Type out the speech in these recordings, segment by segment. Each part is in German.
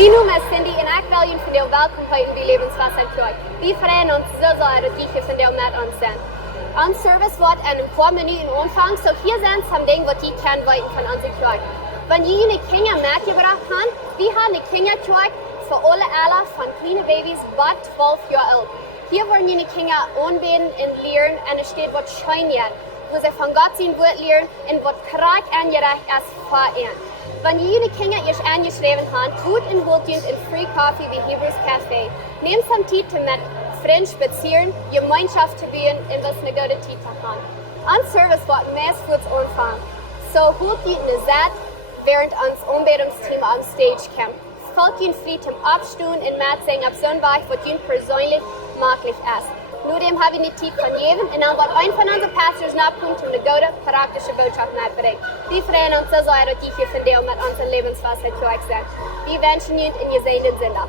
Mijn naam is Cindy en ik wil jullie van jou welkom heten bij Lebenswasser Kjoakj. We freuen uns so sehr, dass ihr von jou met ons zijn. Ons service wordt in een paar minuten aanvangen, so hier zijn some dingen wat je kan weten van onze Kjoakj. Wanneer je een Kinder mitgebracht habt, wir haben eine Kinderkjoakj für alle Alter von kleinen Babys bis 12 Jahre alt. Hier wollen die Kinder anbeten und lehren und es steht, was schein wird, wo sie von Gott sein Wort lehren und was krank angerecht ist für ihn. Wenn jene Kinder ihr angeschrieben haben, tut und holt ihr in Free Coffee wie Hebrews Café. Nehmt some Zeit mit Freunden spazieren, Gemeinschaft zu bauen und was eine gute Zeit zu haben. An Service wird meist kurz anfangen. So holt ihr eine Zeit, während uns Anbetungsteam am Stage kommt. Folgt ihr frei zum Abstehen und mitsingen auf so ein Weg, was ihnen persönlich möglich ist. Nur dem habe ich die Zeit von jedem und dann wird ein von unseren Pastors nachkommen, um eine gute, praktische Botschaft mitzubringen. Wir freuen uns so sehr, dass ihr hier von dir mit unserem Lebenswasser Kjoakj seid. Wir wünschen Ihnen in gesegnen Sinne.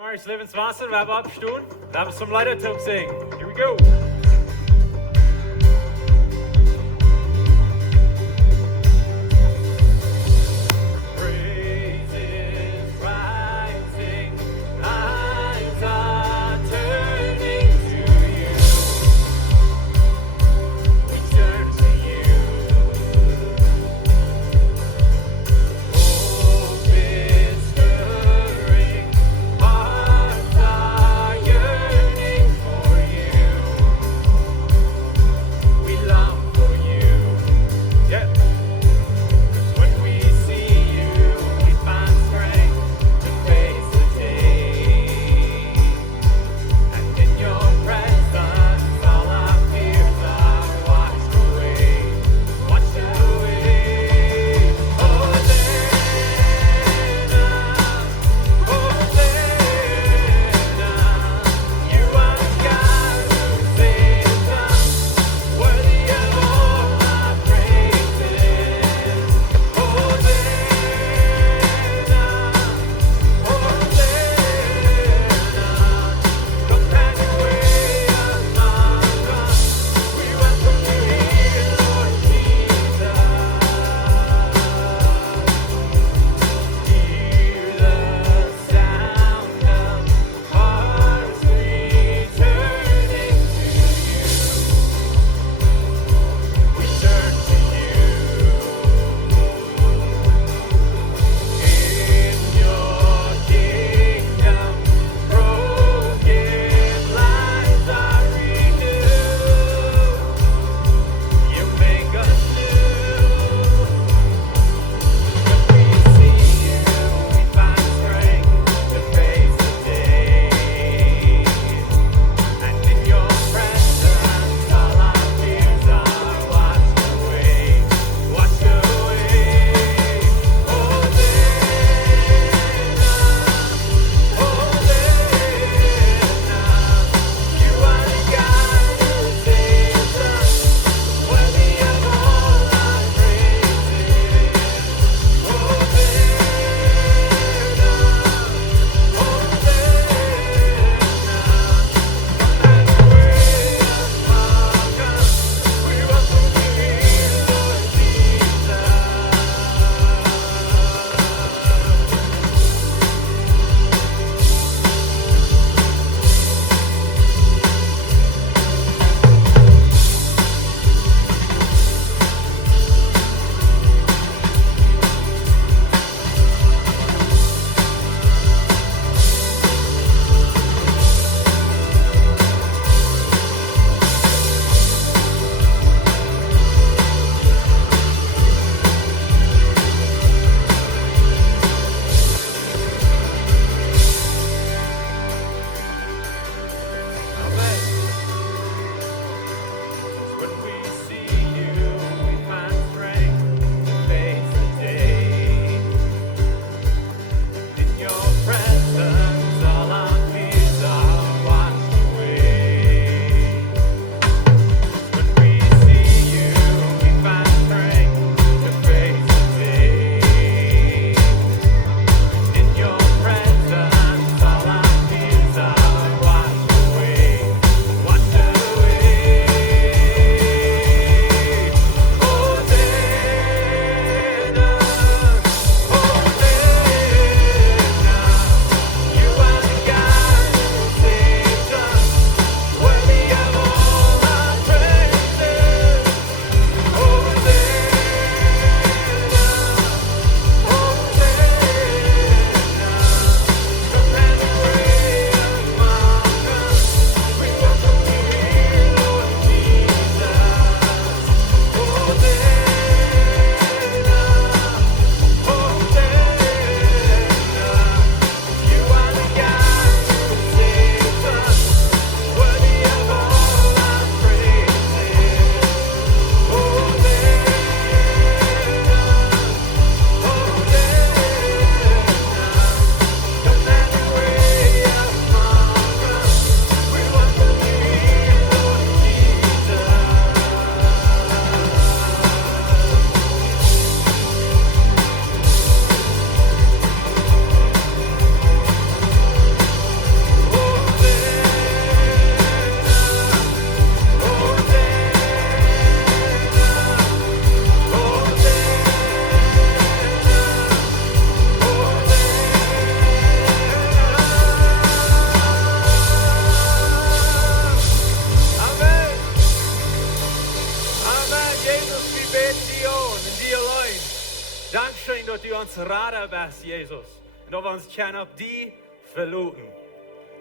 Mars Lebenswasser, we hebben opgestoen. We hebben some Lieder to sing. Here we go. Hearts are yearning for you. uns raden bist, Jesus. Und dat we ons kunnen op die verlaten.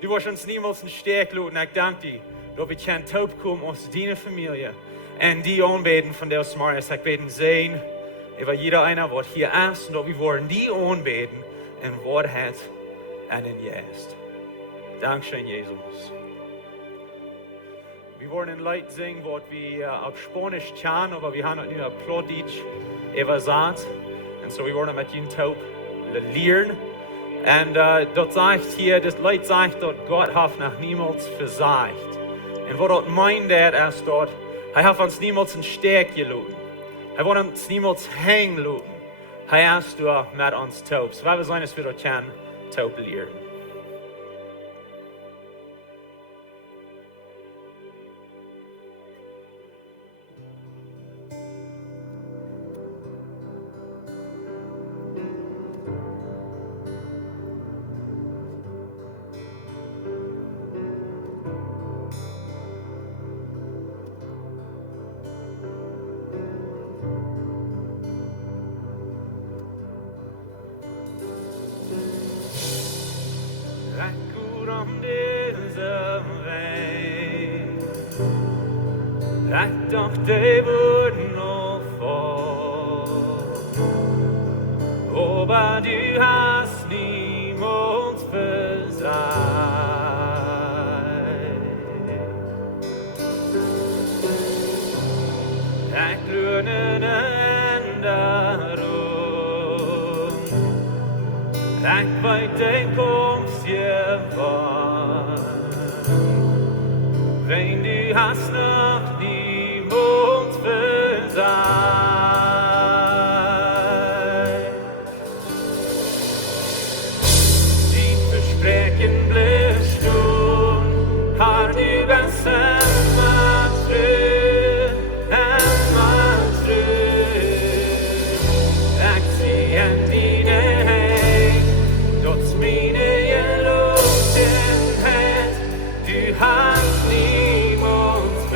Du wirst uns niemals een sterk laten. Ik dank dir, dat we kunnen toekomen aus deiner Familie. En die aanbeden van der Smarts. Ik beten zijn, über jeder einer, wat hier ist. Und dat we worden die aanbeden in Wahrheit en in Geist. Dankeschön, Jesus. Wir wollen ein Lied singen, was wir auf Spanisch kennen, aber wir haben es nicht auf Plattdeutsch übersetzt. Und so wir wollen mit ihnen taub lernen. Und dort sagt hier, das Lied sagt, dass Gott hat noch niemals versagt. Und was dort meint ist dort, er hat uns niemals in Stärke gelassen. Er wird uns niemals hängen lassen. Er ist da mit uns taub. So wir sein, dass wir dort können, taub lernen. Doch die wurden noch vor, aber du hast niemals versagt. Ich lerne eine Änderung, ich weiß, du kommst hier vor, wenn du hast noch nie Du hast niemals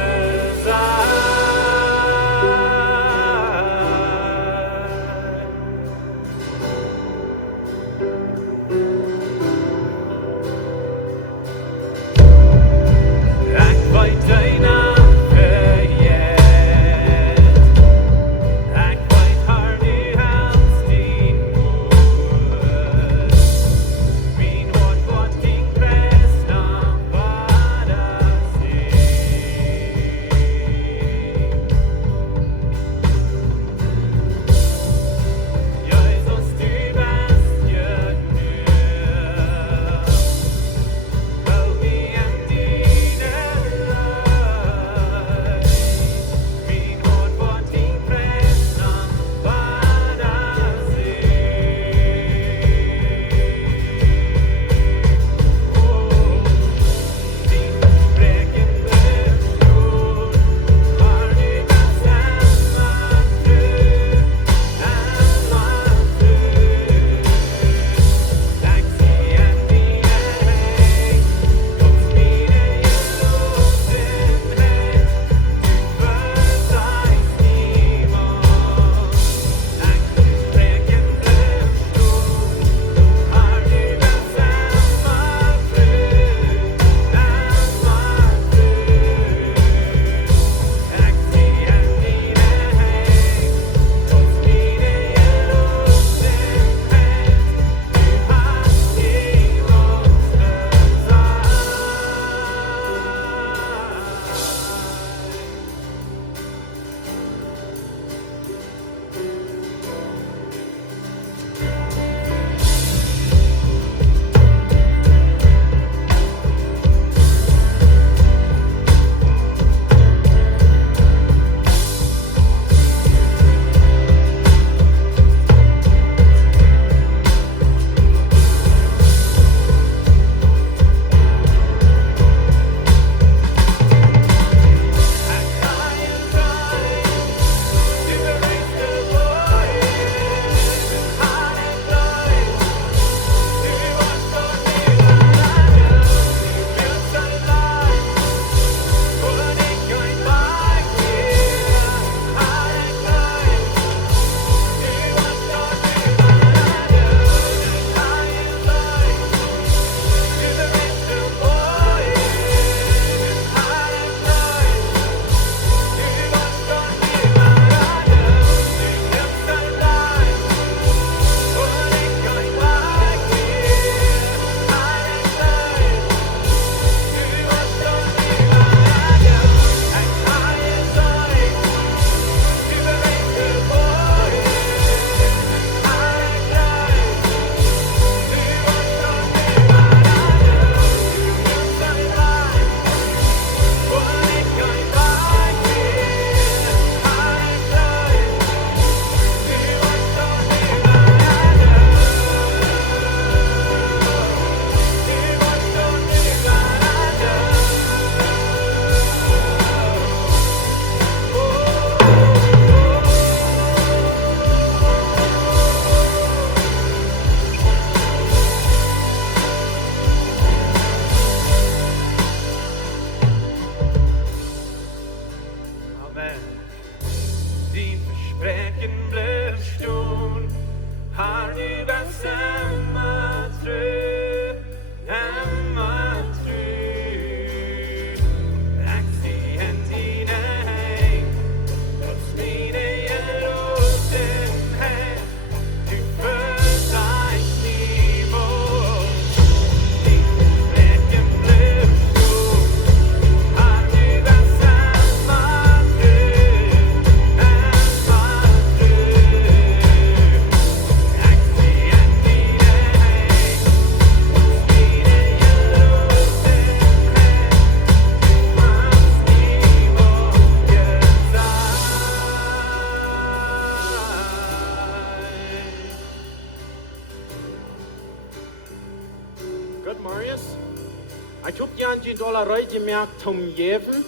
Jan die Dollarei gemerkt zum Jeven.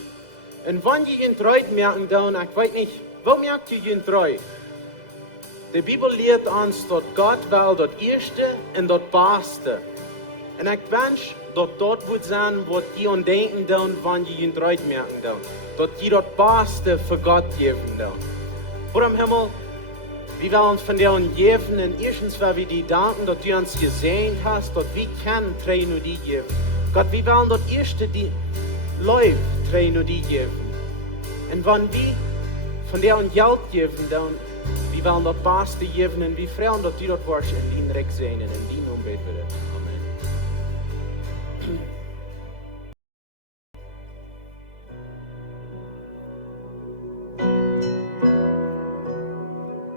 Und wann die in Treut merken dann, ich weiß nicht, wo merkt ihr in Treut? Die Bibel lehrt uns, dass Gott will das Erste und das Beste. Und ich wünsche, dass dort wird sein, was die an denken dann, wann die in Treut merken dann. Dass die das Beste für Gott geben dann. Vor dem Himmel, wir wollen uns von dir geben, und erstens, weil wir dir danken, dass du uns gesehen hast, dass wir können, drei nur die geben. Gott, wir wollen das Erste, die läuft, drei nur die geben. Und wenn wir von dir Geld geben, dann, wir wollen das Beste geben, und wir freuen, dass du das warst, in dein Reich sehen, und in deinem Namen beten wir das.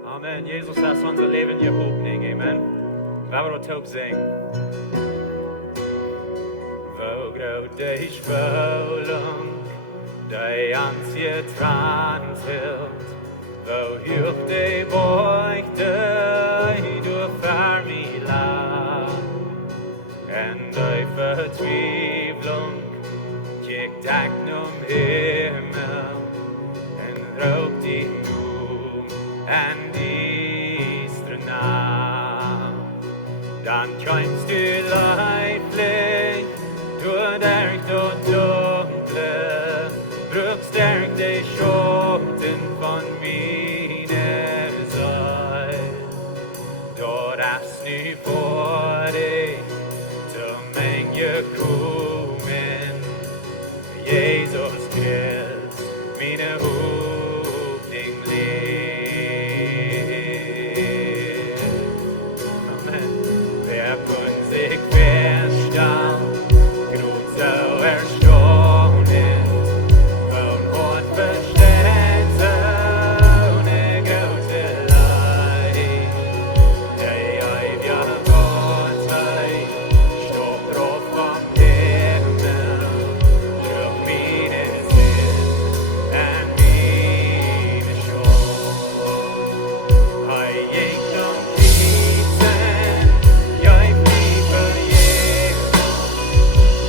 Amen. Jesus, lass unser Leben dir hochnehmen. Amen. Laten we dat hoop zingen. Wo groot die Spulung, die ans je tranen fällt, wo hoch die Beugte, du für mich lag. En die Vertwieblung kickt Himmel, en rookt die en die Strana. Dan kommst du leidlich durch das Dunkle, brückst die Schatten von meiner Seite. Dort hast du vor dich zum Ende kommen, Jesus Christ, meine Hoffnung lebt. Amen. Wer kann sich feststellen, groß so erstaunend, von Gott versteht so eine große Leid. Der ewige Gottheit steht drauf am Himmel, durch meine Sinn und meine Schuld. Ich kann fließen, ich liebe Jesus,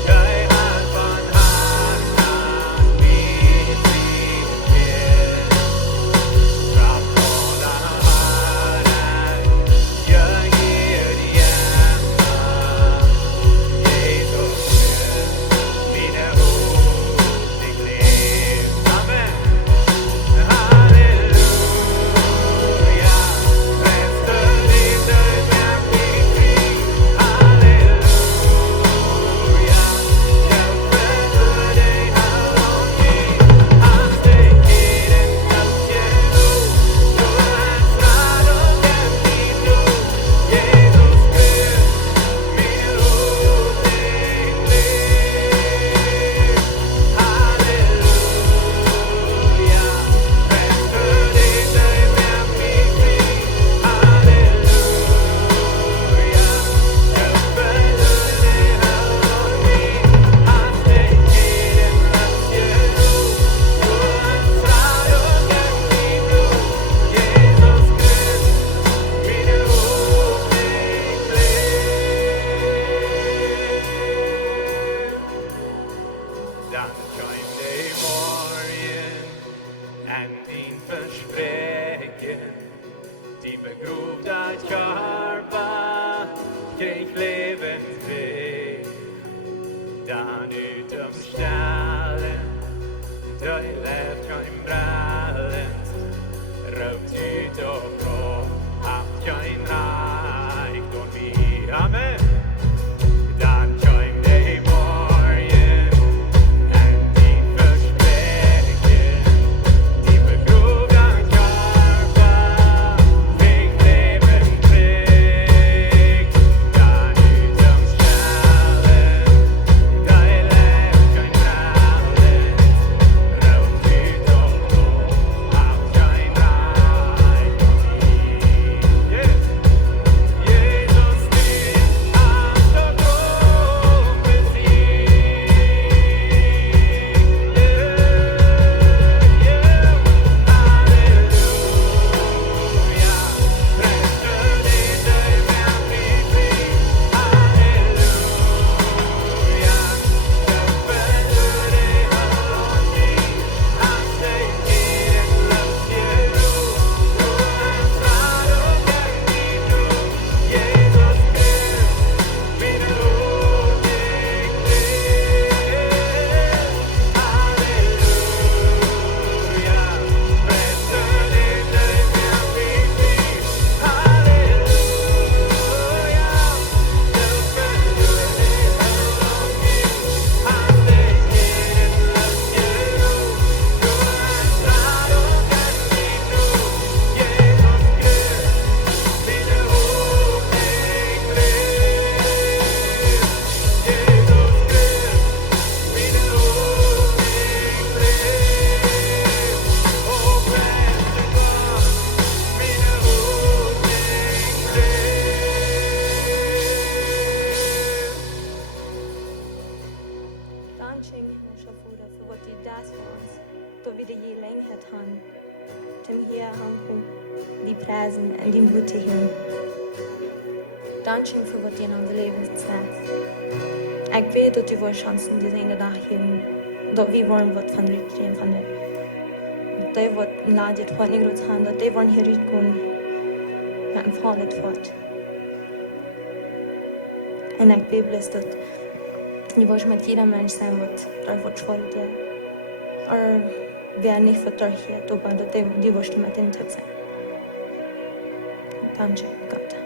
ich halt von Hand an wie sie geht. Kraft von der Herren, hier die Ende, Jesus Christ, wie der Hoffnung lebt. Amen. Halleluja, beste Liebe, merk mich nie. Halleluja, kämpfen für dich auf nie. Hast dich jeden Tag genug, du hast Rat und kämpft nie du. Jesus Christ, mir Hoffnung lebt. Halleluja, beste Liebe, merk mich nie. Halleluja, kämpfen für dich auf nie. Hast dich jeden Tag genug, du hast Rat und kämpft nie du. Jesus Christ, mir Hoffnung lebt. Dann kommt die Morgen en din Versprechen, die begrubt als Körper, kriegt Lebensweg. Dann utom Ställen, där lät kein brallend, rökt ut och bra, haft kein Reichtum wie. Amen. Dann kommt die Morgen en din Versprechen, die begrubt als Körper, kriegt Lebensweg. Dann utom Ställen, där lät kein brallend, rökt ut och bra, haft kein Reichtum Danke, himmelske Vader, for hvad du das for os, da vi det je længhed han. Dem her hanku, die prijzen en die moed te heen. Danke for wat je aan de levensweg. Ik weet dat u voor chansen die zijn dag geven, dat we worden wat van richting van de. Dat wat laat het wat niet goed gaan, dat die worden hier uitkomen met een val het wat. En ik ben blij dat je was met ieder mens zijn wat er wat schuldig. Wir nicht vertröstet, aber die wusste mit den Tipps. Danke, Gott.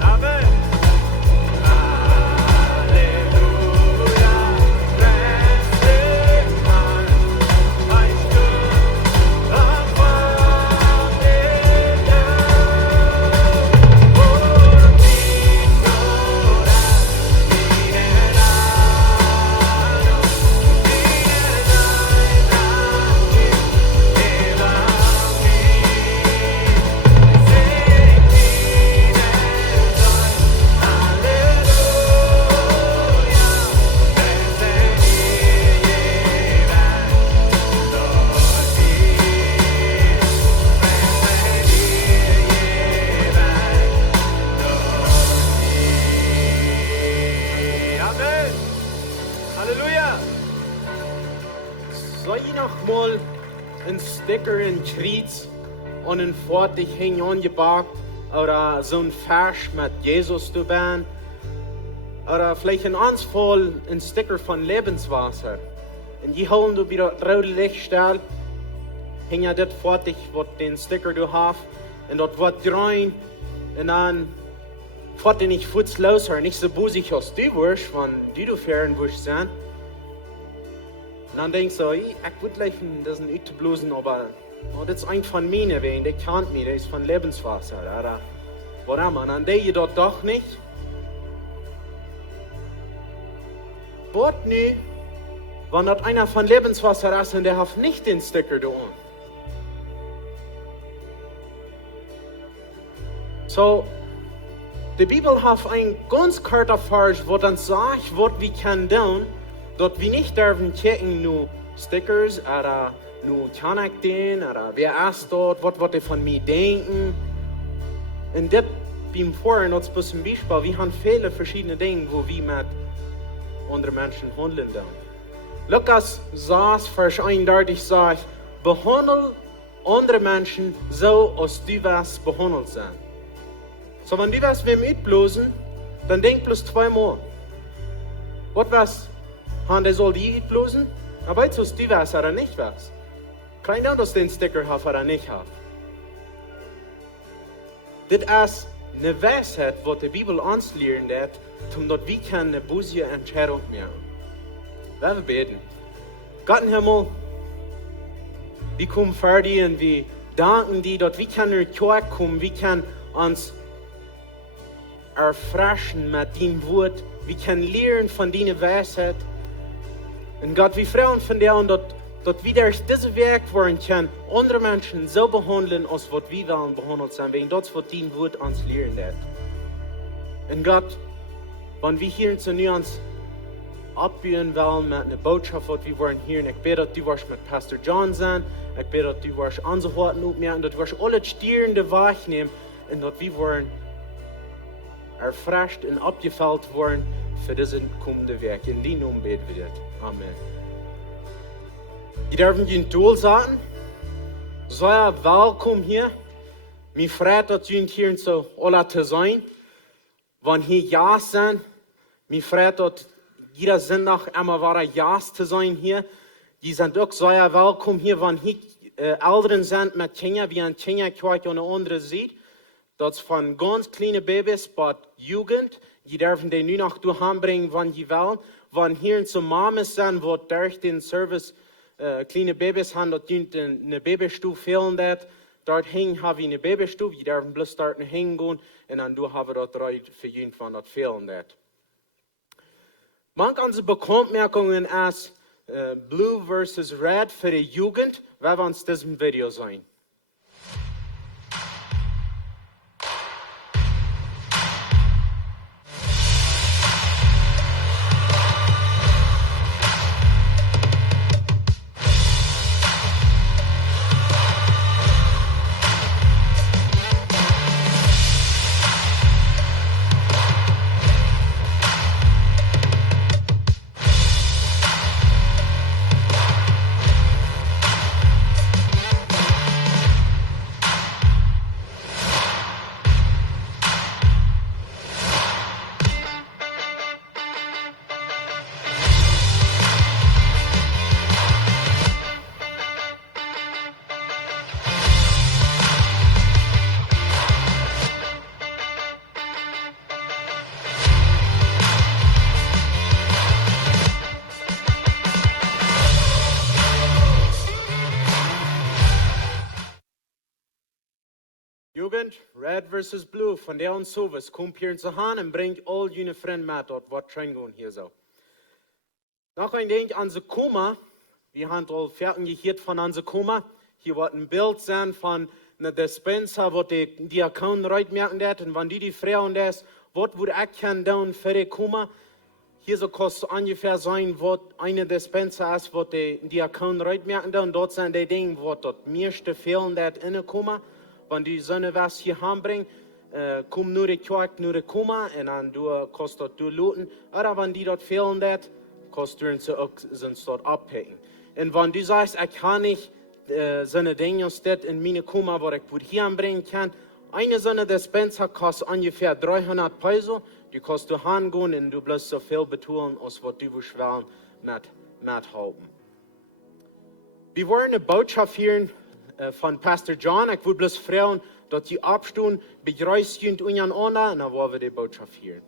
Amen. Halleluja! Soll ich noch mal ein Sticker in Kriez und ein Fertig hängen angebracht oder so ein Vers mit Jesus zu band oder vielleicht ein ans voll ein Sticker von Lebenswasser und die holen du wieder rote Lichtstelle hängen ja das fertig was den Sticker du hast und dort wird rein und dann fährt nicht futz los nicht so busig als du wirst wenn du fern wirst sein. Und dann denkst du, ich würde leichen, das ist nicht bloßen, aber das ist ein von mir, der kennt mich, der ist von Lebenswasser. Oder was immer. Und dann denke ich dort doch nicht. Was nu, wenn dort einer von Lebenswasser ist und der hat nicht den Sticker da an? So, die Bibel hat ein ganz kurzer Vers, wo dann sagt, was wir können tun, dort wir nicht dürfen checken, nur Stickers oder nur Kjoakj den oder wer ist dort, was die von mir denken. Und das beim Vorhin als zum Beispiel, wir haben viele verschiedene Dinge, wo wir mit anderen Menschen handeln. Lukas 6, Vers 31 sagt, behandle andere Menschen so, als du wirst behandelt sein. So, wenn du was wem mitblosen, dann denk bloß zweimal. Was haben die soll die blosen? Aber weißt du, die was oder nicht was? Kein Ahnung, dass den Sticker hat oder nicht hat. Das ist eine Weisheit, was die Bibel uns lernt, damit wir eine böse Entscheidung machen. Wir beten. Gott im Himmel, wir kommen vor dir und wir danken dir, dass wir in Kjoakj kommen, wir können uns erfrischen mit deinem Wort, wir können lernen von deiner Weisheit. Und Gott, wir freuen von dir und dass wir durch dieses Werk wollen können, andere Menschen so behandeln, als was wir wollen behandelt sein, wegen das, was dein Wort uns lernt. Und Gott, wenn wir hier zu uns abbiegen wollen mit einer Botschaft, was wir wollen hören, ich bete, dass du wirst mit Pastor John sein, ich bete, dass du wirst unsere Worte aufmerken, dass du wirst alle Stierende wahrnehmen und dass wir wollen erfrischt und abgefällt worden für diesen kommenden Werk. In die Namen beten wir das. Amen. Wir dürfen den Tool sagen. Sei willkommen hier. Mir freut, dass ihr hier so alle zu sein. Wenn hier ja sind, mir freut, dass jeder Sonntag immer wieder ja zu sein hier. Die sind auch sehr willkommen hier, wenn hier Eltern sind mit Kindern, wie ein Kinderkjoakj und andere sieht. Das ist von ganz kleinen Babys bis Jugend. Die dürfen die nur noch durchbringen, wann die wollen. Wenn hier zu Mamas sind, wo durch den Service kleine Babys haben, dort eine Babystufe fehlen. Dort hängen haben wir eine Babystufe. Die dürfen bloß dort hingehen und dann haben wir dort drei für jeden von dort fehlen. Manche unserer Bekanntmerkungen als Blue versus Red für die Jugend, werden uns diesem Video sein. Jugend, Red versus Blue, von der uns so was, kommt hier zu Hause und bringt all jene Freunde mit, dort was reingehen hier so. Noch ein Ding an der Koma, wir haben all fertig gehört von unserer Koma, hier wird ein Bild sein von einer Dispenser, wo die Diakon reitmerken wird, und wenn die Frau und das, was würde ich können tun für die Koma, hier so kostet ungefähr sein, was eine Dispenser ist, wo die Diakon reitmerken wird, und dort sind die Dinge, wo dort meiste fehlen, dat in der Koma. Wenn die Sonne was hier herbringen, kommt nur die Kjoakj, nur die Koma, und dann du kostet du looten. Oder wenn die dort fehlen, kannst du uns auch dort abhängen. Und wenn du sagst, ich kann nicht so eine Dinge in meine Kummer, wo ich gut hier anbringen kann, eine so eine Dispenser kostet ungefähr 300 Peso. Du kannst du hingehen und du bloß so viel betonen, als was du schwer mit haben. Wir wollen eine Botschaft hören von Pastor John. Ich würde bloß fragen, dass die abstehen, begrüßen untereinander und dann wollen wir die Botschaft hören.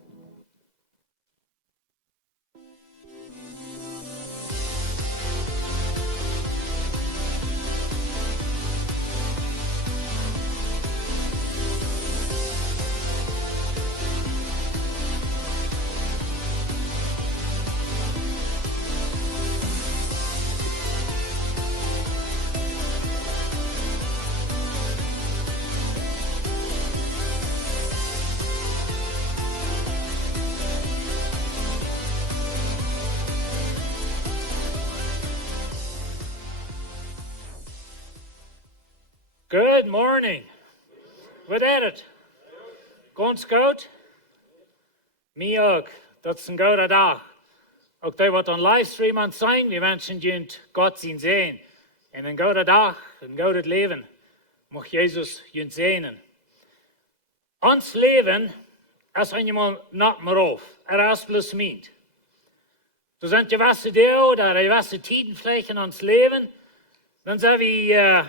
Good morning. Wat is het? Ganz goed? Mij ook. Dat is een goede dag. Ook die wat on livestream aan zijn, we wensen je Gott zien. En een goede dag, een goede leven. Mag Jezus je zegenen. Ons leven is eenmaal niet meer af. Is plus meent. Er zijn gewisse deel, daar gewisse tijdenflächen in ons leven. Dan zijn we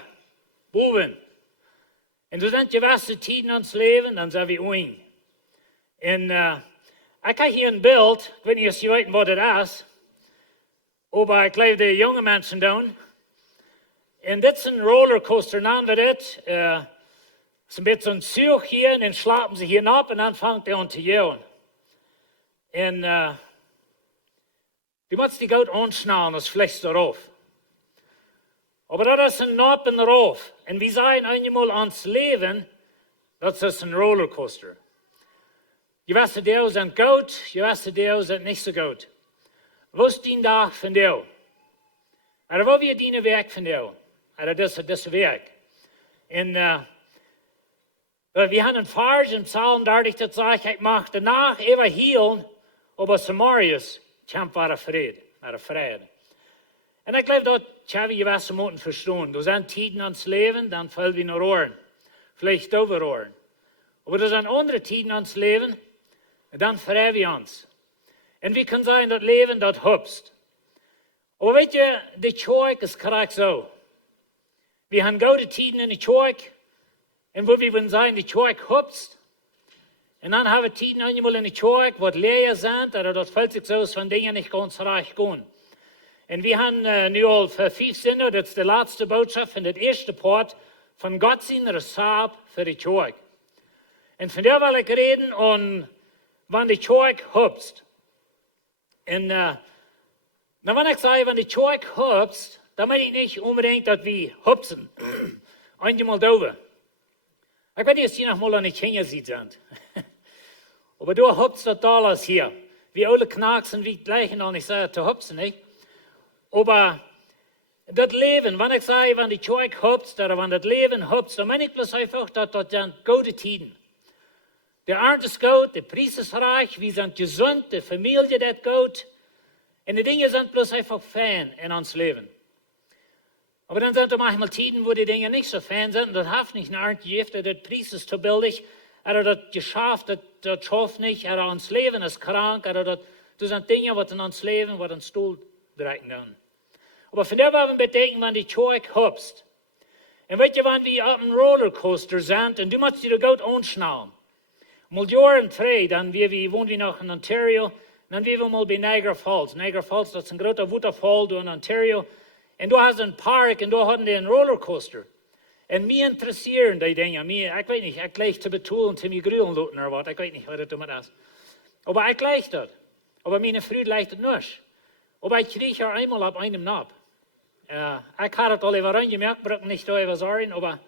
boven. En er zijn gewisse tijden in ons leven, dan zijn we een. En ik heb hier een beeld, ik weet niet of je weet wat het is, maar ik leef de jonge mensen doen. En dit is een rollercoaster, naam we dit. Het is een beetje een zuig hier, en dan slapen ze hier op en dan vangt hij aan te jouwen. En die moet die goed aansnallen, als vlecht erop. Maar dat is een nap en erop. En we zijn eenmaal ons leven, dat is een rollercoaster. Je weet deel zijn goed, je weet deel zijn niet zo goed. Wat is die dag van deel? En wat weer die werk van deel? En dat is werk. En we hebben een vers in Psalm 30 dat zegt, ik mag daarna even healen, aber Samarius kämpft voor vrede. En ik geloof dat we gewisse moeten verstaan. Er zijn tijden in ons leven, dan vallen we naar oren. Vielleicht over oren. Maar er zijn andere tijden in ons leven, en dan vrij we ons. En we kunnen zeggen dat leven dat Hupst. Maar weet je, de Kjoakj is correct zo. We hebben goede tijden in de Kjoakj. En wo we willen zeggen, de Kjoakj Hupst. En dan hebben we tijden eenmaal in de Kjoakj, wat leer zijn, dat valt zich zo van dingen niet ganz recht gaan. En we hebben nu al 5 zinnen, dat is de laatste boodschap van het eerste part van Gott zijn Rezapt voor de Kjoakj. En van daar wil ik reden van de Kjoakj Hupst. En dan wil ik zeggen, van de Kjoakj Hupst, dan ben ik niet unbedingt dat we hupsen. Eenmaal doven. Ik weet niet of je nog mal aan de Kinder ziet zijn. Maar du hupst dat alles hier. Wie alle knaksen, wie gleichen nog niet zeggen te hupsen, niet? Maar dat leven, wanneer ik zeg van die Kjoakj Hupst, of van dat leven Hupst, dan ben ik plus einfach dat zijn goede tijden. De aard is goed, de prijs is reich, we zijn gezond, de familie dat goed. En de dingen zijn plus einfach fijn in ons leven. Maar dan zijn er manchmal tijden, wo die dingen niet zo fijn zijn. Dat heeft niet een aard gegeven, dat prijs is te billig, of dat geschaft, dat schafft niet, of ons leven is krank, of dat zijn dingen wat in ons leven, wat een stoel bereiken doen. Maar vandaar wat we betekenen van die Kjoakj Hupst. En weet je, wanneer we op een rollercoaster zijn, en du moet je er goed aansnallen. Mal jaren 2, dan woonden we nog in Ontario, dan waren we mal bij Niagara Falls. Niagara Falls, dat is een grote waterval door in Ontario. En daar hadden ze een park en daar hadden ze een rollercoaster. En mij interesseren die dingen. Ik weet niet, ik leg te betoelen, te mij gruwen laten of wat. Ik weet niet wat het damit is. Maar ik leg dat. Maar mijn vriend legt het niet. Maar ik kreeg er eenmaal op einem nap. Ik had het al even aangemerkt, maar ik niet even sorry. Maar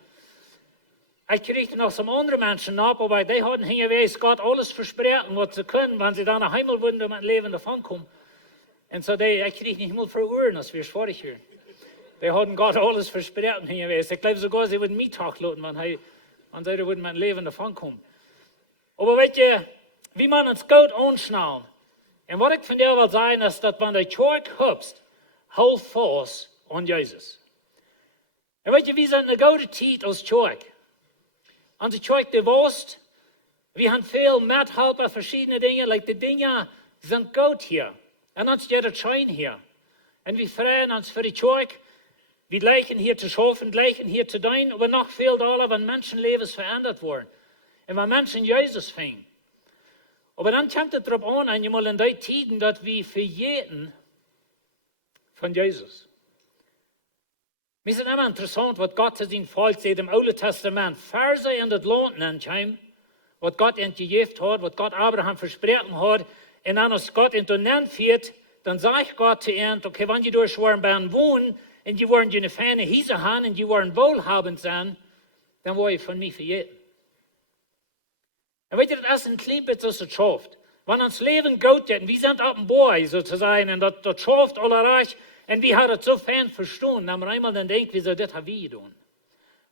ik kreeg nog some andere mensen op, maar die hadden hingewezen, Gott alles versprechen, wat ze kunnen, wanneer ze dan naar Himmel worden, om het leven ervan komen. En zo ik kreeg niet meer veruren, als we vorig jaar. Die hadden Gott alles versprechen hingewezen. Ik geloof sogar, ze würden mij toch laten, wanneer ze würden mijn leven ervan komen. Maar weet je, wie man ons goed aansnallen, En wat ik van jou wil zeggen is dat wanneer de kerk hupst, hou vast aan Jezus. En weet je, we zijn een goede tijd als kerk. Onze kerk de woest, we hebben veel methelpen, verschillende dingen, like de dingen zijn goed hier. En ons jeder schijn hier. En we freuen ons voor de kerk. We lijken hier te schaffen, lijken hier te doen, aber nog veel dollar, wanneer mensenlevens veranderd worden. En wanneer mensen Jezus vinden. Aber dan komt het erop aan, eenmaal in die tijden, dat we vergeten van Jezus. Het is immer interessant, wat God zu zijn volk zegt im Oude Testament. Verse in het land aankwam, wat God in gegeven had, wat God Abraham versproken had. En dan als God in het land viert, dan zegt God te eind, okay, wanneer je door zwaar bent wonen, en je worden je fijne hieze gaan, en je worden wohlhabend zijn, dan word je van mij vergeten. En weet je, dat is een klein beetje als het schaft. Wanneer ons leven goed gaat, en we zijn op een boy, sozusagen, en dat schaft allerreich, en we hadden het zo fijn verstaan, dan eenmaal dan denken we, dit hebben we gedaan.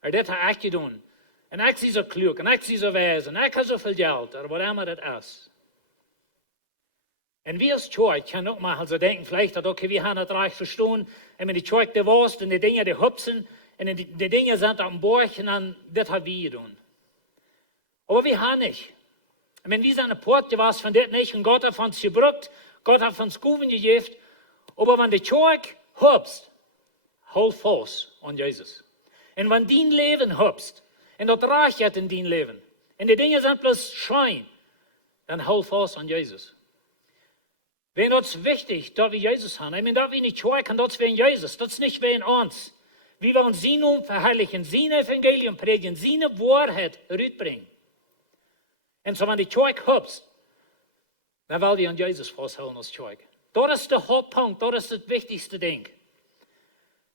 Of dit heb ik gedaan. En ik zie zo klug, en ik zie zo wijs, en ik heb zoveel geld, of wat immer dat is. En we als kerk kunnen ook maar zo denken, vielleicht dat okay, we hebben het recht verstaan, en met die kerk de was, en die dingen die hupsen, en die dingen zijn op een borg, en dan, dit hebben we gedaan. Aber wir haben nicht. Ich meine, wir sind ein Port, was von dit nicht, und Gott hat uns gebrucht, Gott hat uns Kuchen gegeben, aber wenn die Kerk hupst, hou vast an Jesus. Und wenn dein Leben hupst, und das reich hat in dein Leben, und die Dinge sind bloß Schein, dann hou vast an Jesus. Wenn das wichtig, dass wir Jesus haben, ich meine, dass wir nicht Kerk haben, das wegen Jesus, das ist nicht wegen uns. Wir wollen sein Namen verherrlichen, sein Evangelium predigen, seine Wahrheit rüberbringen. En so, wenn die Kerk hupst, dann wollen wir an Jesus festhalten als Kerk. Das ist der Hauptpunkt, das ist das wichtigste Ding.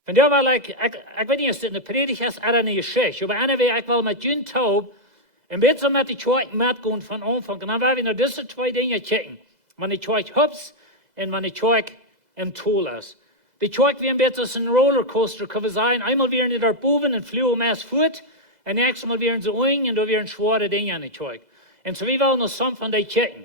Von der will ich weiß nicht, ob es eine Predigt ist oder eine Geschichte, aber anyway, ich will mit Jün Taub ein bisschen mit der Kerk mitgehen von Anfang. Und dann werden wir nur diese zwei Dinge checken. Wenn die Kerk hupst und wenn die Kerk im Tool ist. Die Kerk wie ein bisschen ein Rollercoaster, kann man sagen. Einmal werden die da boven und fliegen erst fort, und nächstes Mal werden sie eng und da werden schwere Dinge an die Kerk. Und so wir wollen noch some von die checken.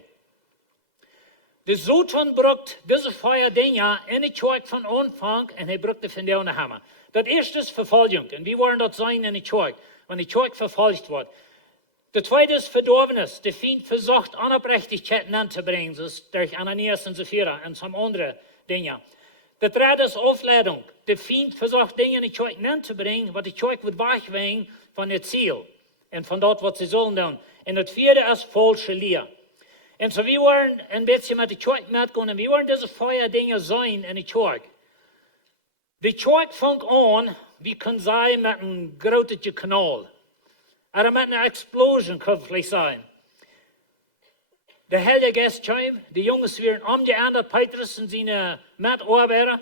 De Satan brucht diese vier Dinge in die Kerk von Anfang und er brucht die von der Hammer. Das erste ist Verfolgung. Und wir wollen das sein in die Kerk, wenn die Kerk verfolgt wird. Das zweite ist Verdorbenes. Der Feind versucht, Unabhängigkeiten anzubringen, so durch Ananias und Sapphira und some andere Dinge. Das dritte ist Aufladung. Der Feind versucht, Dinge in die Kerk anzubringen, was die Kerk wird weichwegen von ihr Ziel und von dort, was sie sollen tun. Und das vierte ist falsche Lehre. Und so wir wollen ein bisschen mit der Kerk mitgehen und wir wollen diese vier Dinge sein in der Kerk. Die Kerk fängt an, wie kann sein, mit einem großen Kanal. Oder mit einer Explosion, kann vielleicht sein. Der Heilige Geist kam, die Jungs werden umgeändert, Petrus und seine Mitarbeiter.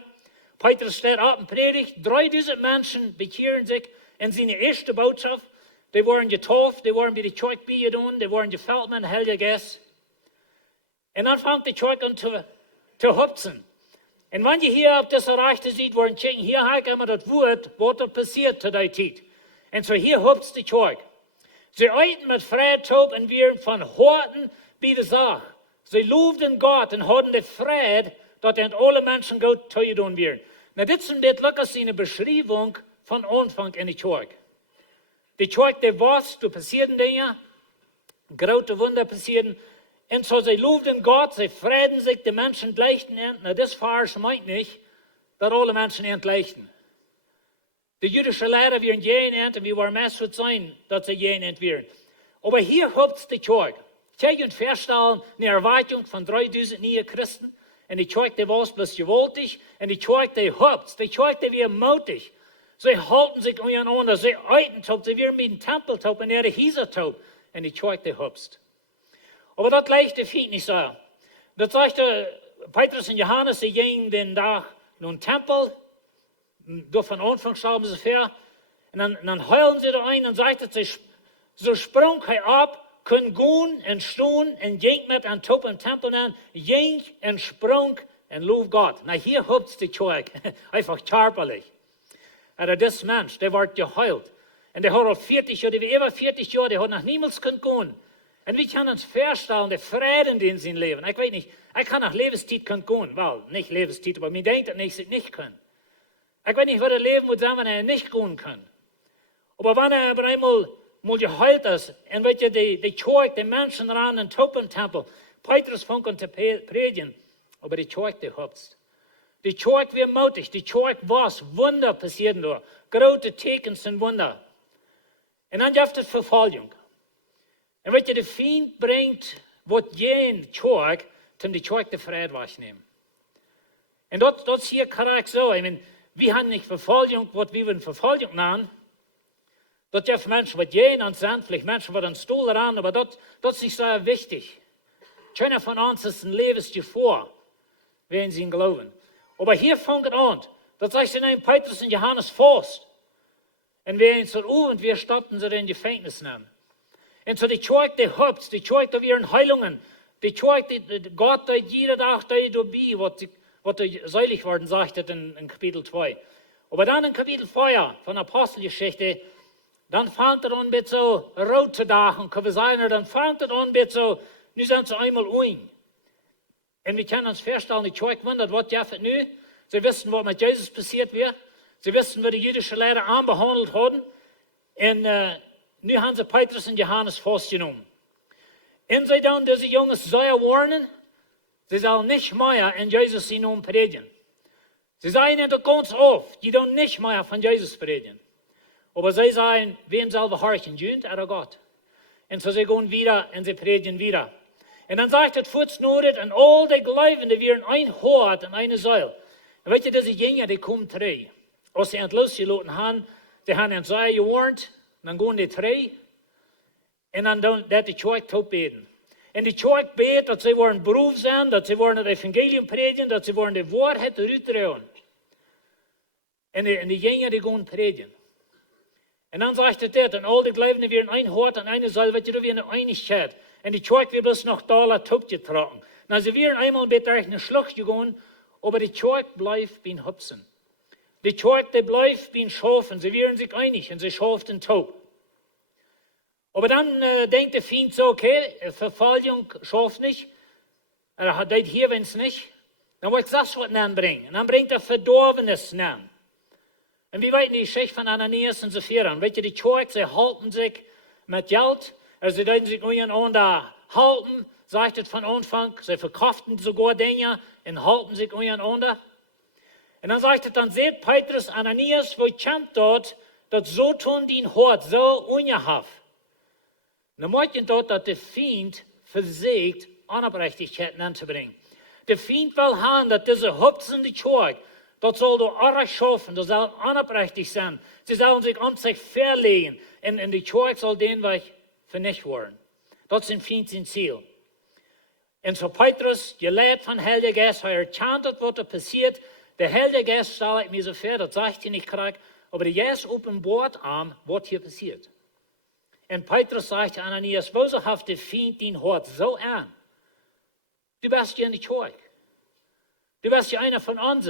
Petrus steht auf und predigt, 3000 Menschen bekehren sich in seine erste Botschaft. Die waren getauft, die waren bei der Kerk beigetan, die waren gefällt mit dem Heiligen Geist. Und dann fängt die Kerk an zu hupsen. Und wenn ihr hier auf das Erreichte seht, wollen checken, hier habe ich immer das Wort, was da passiert zu der Zeit. Und so hier hupst die Kerk. Sie eiten mit Friedhof und wir von Horten bei der Sache. Sie lobten Gott und hatten die Fried, dass in alle Menschen Gott tun werden. Na, das ist wirklich eine Beschreibung von Anfang in die Kerk. Die Kerk, die was, da passieren Dinge, große Wunder passieren. Und so sie lobten Gott, sie freuen sich, die Menschen leichten. Na, das Vers meint nicht, dass alle Menschen entleichten. Die jüdische Lehrer werden jeden und wir wollen meist sein, dass sie jeden werden. Aber hier hupst die Kerk. Ich kann feststellen, eine Erwartung von 3000 neue Christen. Und die Kerk, die war bloß gewaltig. Und die Kerk, die hupst. Die Kerk, die wird mutig. Sie halten sich untereinander. Sie eiten taub. Sie werden mit dem Tempel taub und ihre Hieser taub. Und die Kerk, die hupst. Aber das leicht der Feind nicht so. Das sagt Petrus und Johannes, sie gingen den da in den Tempel. Durch von Anfang schrauben sie fair. Und dann heulen sie da ein und sagt, so sprung er ab, können gehen und stehen und ging mit an Top im Tempel an, ging und sprung und lob Gott. Na, hier hupst die Kerk, einfach körperlich. Aber das Mensch, der wird geheult. Und der hat 40 Jahre, die war über 40 Jahre, der hat nach niemals können gehen. En we kunnen ons voorstellen, de vrede in zijn leven. Ik weet niet, ik kan nach levenstijd kunnen gaan. Wel, niet levenstijd, maar ik denk dat ik het niet kan. Ik weet niet, wat het leven moet zijn, wanneer hij niet gaan kan. Maar wanneer hij eenmaal moet geheilt is, en weet je, de Kjoakj, de mensen eraan in de tempel, Petrus vangen te predigen, aber die Kjoakj, de Hupst. Die Kjoakj weer mutig, die Kjoakj was, Wunder passierten door, grote tekens en Wunder. En dan heeft het vervolging. En weet je, de Feind brengt wat geen Kjoakj, om die Kjoakj de vrede wegnemen. En dat zie ik graag zo. I mean, we hebben niet vervolging, wat we een vervolging nemen. Dat heeft mensen wat geen aan zijn, vielleicht mensen wat een stoel eraan, aber dat is niet zo wichtig. Keiner von uns ist ein Lebensjahr vor, wenn sie ihn glauben. Aber hier fängt es an. Das heißt in einem Petrus und Johannes Faust. Und wir zur Abend, wir stoppten sie in Gefängnis nehmen. Und so die Kjoakj, die Hupst, die Kjoakj auf ihren Heilungen, die Kjoakj, die Gott, der jeder Tag, der dabei, was seilig worden, sagt er in Kapitel 2. Aber dann in Kapitel 4 von der Apostelgeschichte, dann fängt er an mit so rot zu dagen, können wir sagen, dann fängt er an mit so, nu zijn ze eenmaal een. En we kunnen ons voorstellen, die Kjoakj wondert, wat heeft het nu? Ze wisten wat met Jezus passiert weer. Ze wisten wat de Jüdische Lehrer aanbehandeld hadden. En nu hebben ze Petrus en Johannes vastgenomen. En zij dan deze jongens zeer warnen, ze zullen niet meer in Jezus zijn naam predigen. Ze zeiden het ganz oft, je dan niet meer van Jezus predigen. Maar zij zeiden, wem zal we horchen, Jünd oder Gott? En zo ze gaan weer en ze predigen weer. En dan zegt het voetsnodig, en al die gelovigen weer een hoort en een zuil. En weet je, deze jongen, die komen terug. Als ze aan het losgelaten hebben, die hebben een zuil gewarnd, dan gaan die terug. En dan dat de Kjoakj top beten. En die Kjoakj beet dat ze worden beroep zijn, dat ze worden het evangelium predigen, dat ze worden de waarheid eruit. En die jongen, die gaan predigen. En dan zegt het dit, en al die gelovigen weer een hoort en een zuil, weet je, dat weer een einigheid. En die Kjoakj weer bloß noch da laat getrokken. Nou, ze weer eenmaal bij een slag gegaan, aber die Kjoakj blijft bij Hupsen. Die Kjoakj die blijft bij schafen, ze weer zich einig en ze schaft een taub. Aber dann denkt der Feind so, okay, Verfolgung schaft nicht, deed hier wenn es nicht, dann will ich das was anbringen. Und dann bringt er Verdorbenes an. Und wie weit die Geschichte von Ananias und Sapphira, weet je, die Kjoakj, sie halten sich mit Geld, also sie deuten sich untereinander halten, sagt es von Anfang, sie verkauften sogar Dinge und halten sich untereinander. Und dann sagt es, dann seht Petrus, Ananias, wo kommt dort, dass so tun die Hort, so ungehaft. Dan moet je dat de Feind verzeegt onoprechtigheid anzubringen. De Feind wil haben, dat deze Hupst in de Kjoakj, dat zal door alles schaffen, dat zal onoprechtig zijn. Ze zullen zich aan zich verlegen en de Kjoakj zal den weg vernicht worden. Dat is een Feind zijn ziel. En zo Petrus, je leidt van Heilige Geest, hij erkent wat er passiert. De Heilige Geest zal ik me zo ver, dat zegt hij niet graag, aber de Geest openbaart aan wat hier passiert. En Petrus sagt zu Ananias, wieso hat der Feind dein Hort so an? Du bist ja nicht Kjoakj. Du bist ja einer von uns.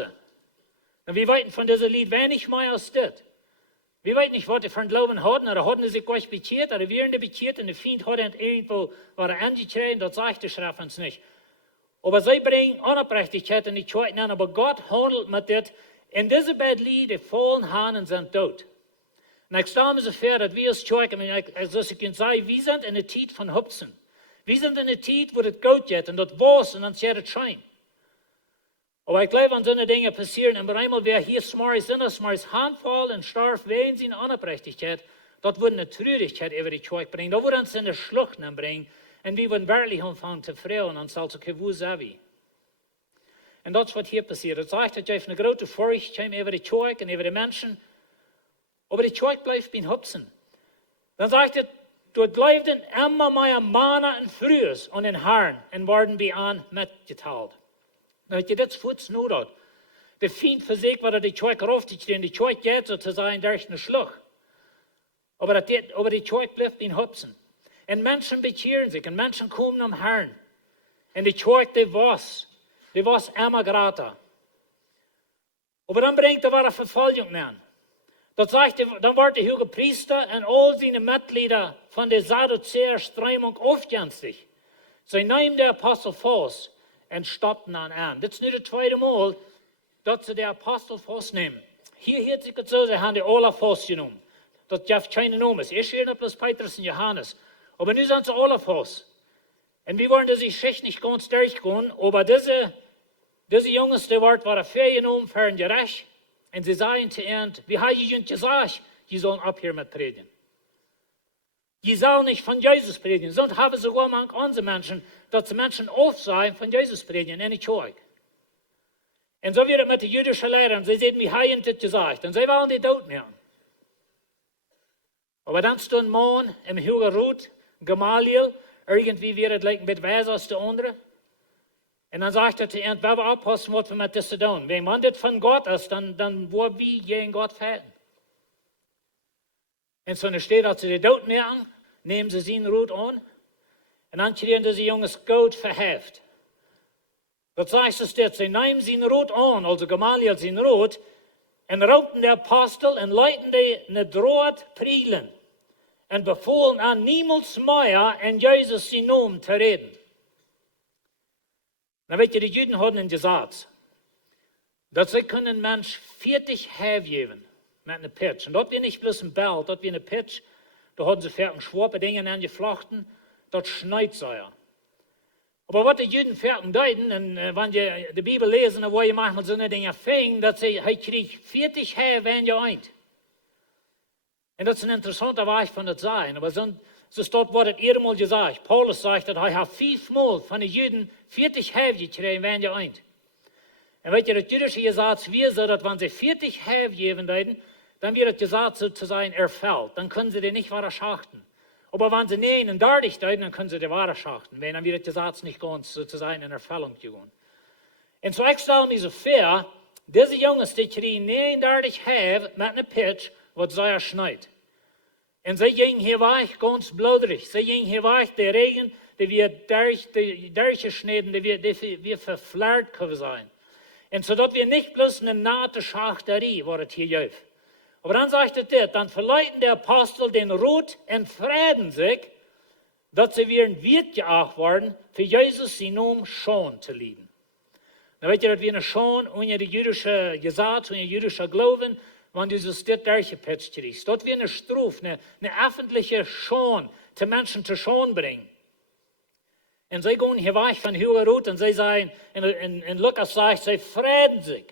Und wir weten von diesem Lied wenig mehr als das. Wir weten nicht, was die von Glauben hatten, oder hatten sie sich gleich bekehrt, oder wären die bekehrt, und der Feind hat irgendwo angetreten, das sagt die Schrift uns nicht. Aber sie bringen Ungerechtigkeit in die Kjoakj an, aber Gott handelt mit das. In diesem beiden Lied, die vollen Hahnen sind tot. En ik stel me zo ver dat we als Kjoakj, zoals ik kan zeggen, we zijn in de tijd van Hupsten. We zijn in de tijd waar het goud gaat en dat was en dan gaat het schijn. Maar ik geloof aan zo'n dingen passeren en eenmaal weer hier s'morgens handval en starf wegen zijn onoprechtigheid, dat wordt een treurigheid over die Kjoakj brengen. Dat wordt ons in de sluchten brengen en we worden werkelijk ontvangen te vreugden en zal zo hoe zijn we. En dat is wat hier passiert. Het zegt dat je een grote furcht komt over die Kjoakj en over de mensen. Aber die Kjoakj blijft bij Hupsen. Dan zegt het, dort leefden immer meer mannen en vrouwen aan den Herrn en worden bij aan metgeteld. Nou, je dit voets nodig. De Feind verzegt, wat die Kjoakj roftig stehen. Die Kjoakj gaat zo te zijn durch een slag. Aber die Kjoakj blijft bij Hupsen. En mensen bekeren zich en mensen komen am Herrn. En die Kjoakj die was immer grater. Aber dan brengt er weer een vervolging aan. Dat zegt hij, dan wordt de hoge priester en al zijn Mitglieder van de Sadduzäer-Strömung aufgänstig. Zij namen de apostel vast en stapten aan. Dit is nu de tweede maal dat ze de apostel vastnemen. Hier heet zich het zo, ze hebben de alle vastgenomen. Dat geeft geen naam is. Eerst hier plus Petrus en Johannes. Aber nu zijn ze alle vast. En we wollen deze Geschichte nicht ganz durchgehen, aber diese Jungs, die waren vergenommen für ein Gericht. En ze zeiden te eind, wie heb je jullie gezegd, je zal op hier met predigen. Je zal niet van Jezus predigen. Sonst hebben ze gewoon manch andere mensen, dat ze mensen afzien van Jezus predigen in de kerk. En zo weer met de Jüdische Lehrer, ze zeiden, wie heb je dit gezegd? En zij wilden die dood nemen. Aber dann stond een man im Hoge Roet, Gamaliel, irgendwie weer het lijkt een beetje wijzer als de andere. En dan zegt hij te eind, we hebben oppassen wat we met dit doen. Wenn man dit van Gott is, dan worden we gegen Gott verhalten. En zo steht, dat ze de dood nemen, nemen ze zijn roet aan. En dan krijgen deze jongens goud verheft. Dat zegt ze steeds, ze nemen zijn roet aan, also Gamaliel zijn roet, en roepen de apostel en leiden die naar drood prielen. En bevolen aan niemals meer in Jezus zijn naam te reden. Nou weet je, de Juden hadden een gezegd, dat ze kunnen een mens 40 hef geven met een pitch. En dat weer niet bloß een bel, dat weer een pitch. Da hadden ze fertig schwappe dingen aangevlochten, dat schneit ze. Aber wat de Juden fertig deuten, en wanneer je de Bibel lezen, dan word je manchmal zo'n dingen ving, dat hij kreeg 40 hef en je eind. En dat is een interessante weg van het zijn. Aber so staat wordt het eenmaal gezegd. Paulus zegt dat hij 5-mal van de Juden 40 hef gekregen wenn je eind. En weet je, het Jüdische gezegd weer zo, dat wanneer ze 40 hef geven deuten, dan wird het gezegd zo te zijn erfüllt. Dan kunnen ze die niet wahre schachten. Aber wenn sie 39 deuten, dann können sie die wahre schachten. Dann wird het gezegd niet ganz so zu sein in Erfüllung gegaan. En zo ik stel me zo voor, deze jongens die kregen 39 hef met een pitch, wat zij schneit. En zij gingen hier weg, ganz bloederig. Zij gingen hier weg, de regen, die weer durchgeschnitten, die weer verflaard kunnen zijn. En zodat we niet bloß een nate schachterie, wordt het hier juist. Aber dann sagt er dit, dan verleiten de apostel den Rot en vreden zich, dat ze weer een wirt geacht worden, voor Jezus zijn naam schoon te lieden. Dan weet je dat we een schoon, onder de Jüdische gezag, onder de Jüdische geloven, want Jesus dit durchgepitcht ist. Dort wir eine Struf, eine öffentliche Schon, die Menschen zu Schon bringen. Und sie gehen hier weg von Hoge Roet und sie sagen, in Lukas sagt, sie freden sich.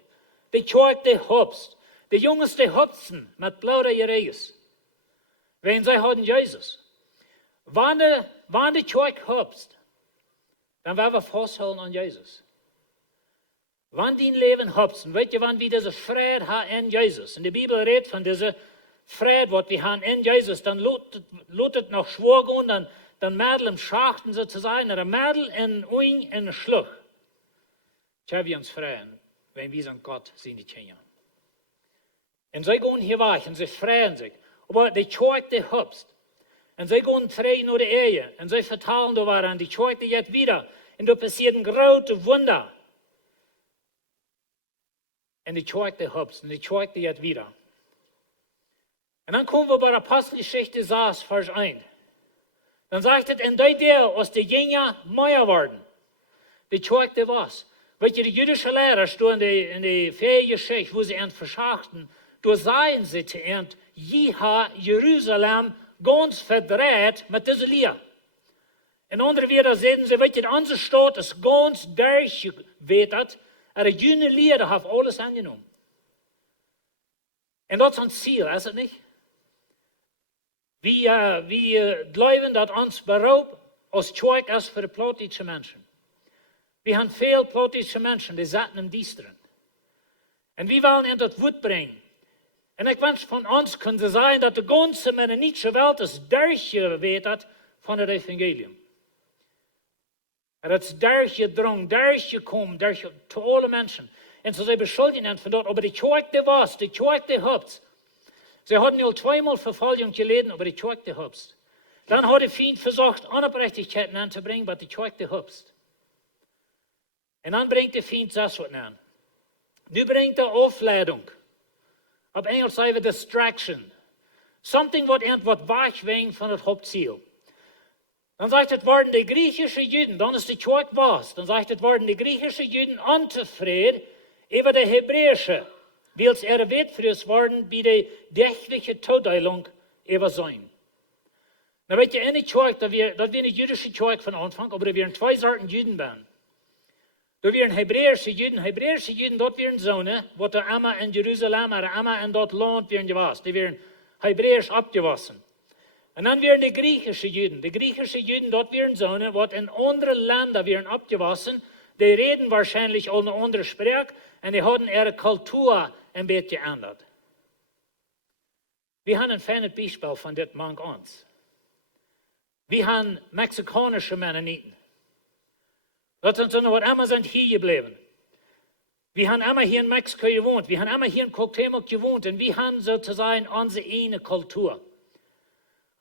Die Kjoakj, die Hupst. Die Jungs, die hupsten mit blauer Jereges. Wenn sie haben Jesus. Wann die Kjoakj hupst, dann werden wir festhalten an Jesus. Wann die Leben hupsen, weet je, wann wir diese Friede haben in Jesus. Und die Bibel redet von dieser Friede, was wir haben in Jesus, dann lutet noch schwur gehen, dann Mädel im Schachten sozusagen, oder Mädel in Uing in der Schluch. Tja, wir uns freuen, wenn wir an Gott sind, die Kinder. Und sie gehen hier weg und sie freuen sich. Aber die Kjoakj, die hupst. Und sie gehen drei nur die Ehe. Und sie vertalen da waren, die Kjoakj, die jetzt wieder. Und da passiert ein großes Wunder. En die Kjoakj, die hupst. Und die Kjoakj, die jetzt wieder. Und dann kommen wir bei der Apostelgeschichte 6, Vers 1. Dann sagt es, in der aus der Jünger mehr worden. Die Kjoakj, die was. Weet je, die Jüdische Lehrer stonden in die Fehlgeschichte, wo sie ihn verschachten, da seien sie zu ihnen, je Jerusalem ganz verdreht mit dieser Leer. In andere Worten sehen sie, weet je, onze Stadt ist ganz durchgewetert, aber die jüngere Lehrer haben alles angenommen. Und das ist ein Ziel, ist es nicht? Wir glauben, dass uns Beruf als Kjoakj ist für die plottische Menschen. Wir haben viele plottische Menschen, die sitzen im Diesteren. Und wir wollen in das Wut bringen. Und ich wünsche, von uns können sie sagen, dass die ganze mennonitische Welt ist durchgewetert von dem Evangelium. Er ist durchgedrungen, durchgekommen, zu allen Menschen. Und so sie beschuldigen ihn von dort. Aber die Kjoakj, die was, die Kjoakj, die hupst. Sie hatten ja zweimal Verfolgung gelitten, aber die Kjoakj, die hupst. Dann hat der Feind versucht, Ungerechtigkeiten anzubringen, aber die Kjoakj, die hupst. Und dann bringt der Feind das was an. Nu bringt er Aufladung. Op Engels zeggen we distraction. Something wat wegwingt van het hoofdziel. Dan zegt het worden de Griechische Juden, dan is de Kjoakj was. Dan zegt het worden de Griechische Juden ontevreden over de Hebräische. Wils wetfrus worden bij de dächtliche toedeling over zijn. Nou weet je, in de Kjoakj, dat we een Jüdische Kjoakj van aanvang, maar er waren twee soorten Juden bij. Er waren Hebräische Juden. Hebräische Juden, dat waren zonen, wat er allemaal in Jeruzalem, maar allemaal in dat land waren gewassen. Die waren Hebräisch abgewassen. En dan waren de Griechische Juden. De Griechische Juden, dat waren zonen, wat in andere landen waren abgewassen. Die reden waarschijnlijk al een andere spraak en die hadden ihre Kultur een beetje geändert. We hebben een fijn Beispiel van dit mank ons. We hebben Mexikanische Mennoniten. Dat zijn zonen, wat allemaal zijn hier gebleven. We hebben allemaal hier in Mexiko gewoond. We hebben allemaal hier in Kjoakj gewoond. En we hebben sozusagen onze ene Kultur.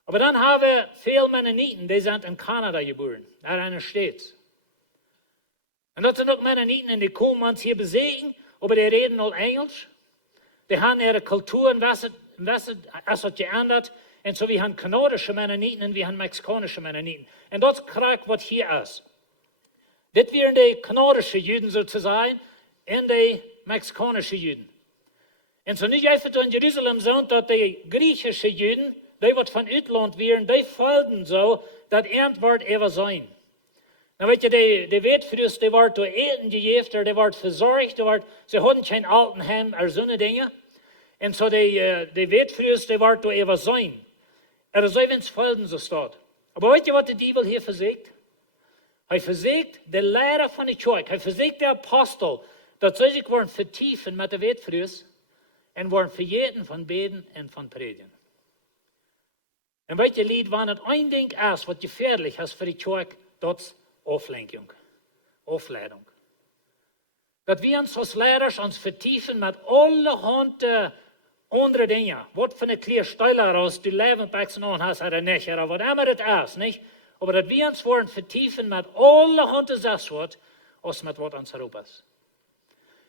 Aber dann haben wir viele Mennoniten, die sind in Kanada geboren, daar in de States. En dat zijn ook Mennoniten en die komen ons hier bezoeken, aber die reden al Engels. Die haben ihre Kultur en was het geändert. En zo we hebben Kanadische Mennoniten en we hebben Mexikanische Mennoniten. En dat krijgt wat hier is. Dit waren de Kanadische Juden sozusagen en de Mexikanische Juden. En zo nu even in Jeruzalem zijn dat de Griechische Juden, die wat van uitland waren, die volgden zo dat antwoord even zijn. Nou weet je, de wetfrus, die wordt door eten gegeven, die wordt verzorgd, ze hadden geen Altenheim of zo'n dingen. En zo de wetfrus, die wordt door even zijn. Er zou eens volgen, zo staat. Maar weet je wat de duivel hier verzegt? Hij verzegt de leider van de Kjoakj, hij verzegt de apostel, dat zij zich worden vertieven met de wetfrus en worden vergeten van beden en van predigen. En weet je, lied, wanneer het één ding is wat gefährlich is voor de Kjoakj, dat is afleiding. Dat we ons als leiders ons vertieven met allerhande andere dingen. Wat van een kleer steiler als die Levenwasser aan has oder nicht, oder wat immer het is, niet? Maar dat we ons worden vertieven met allerhande zeswoord, als met wat ons erop is.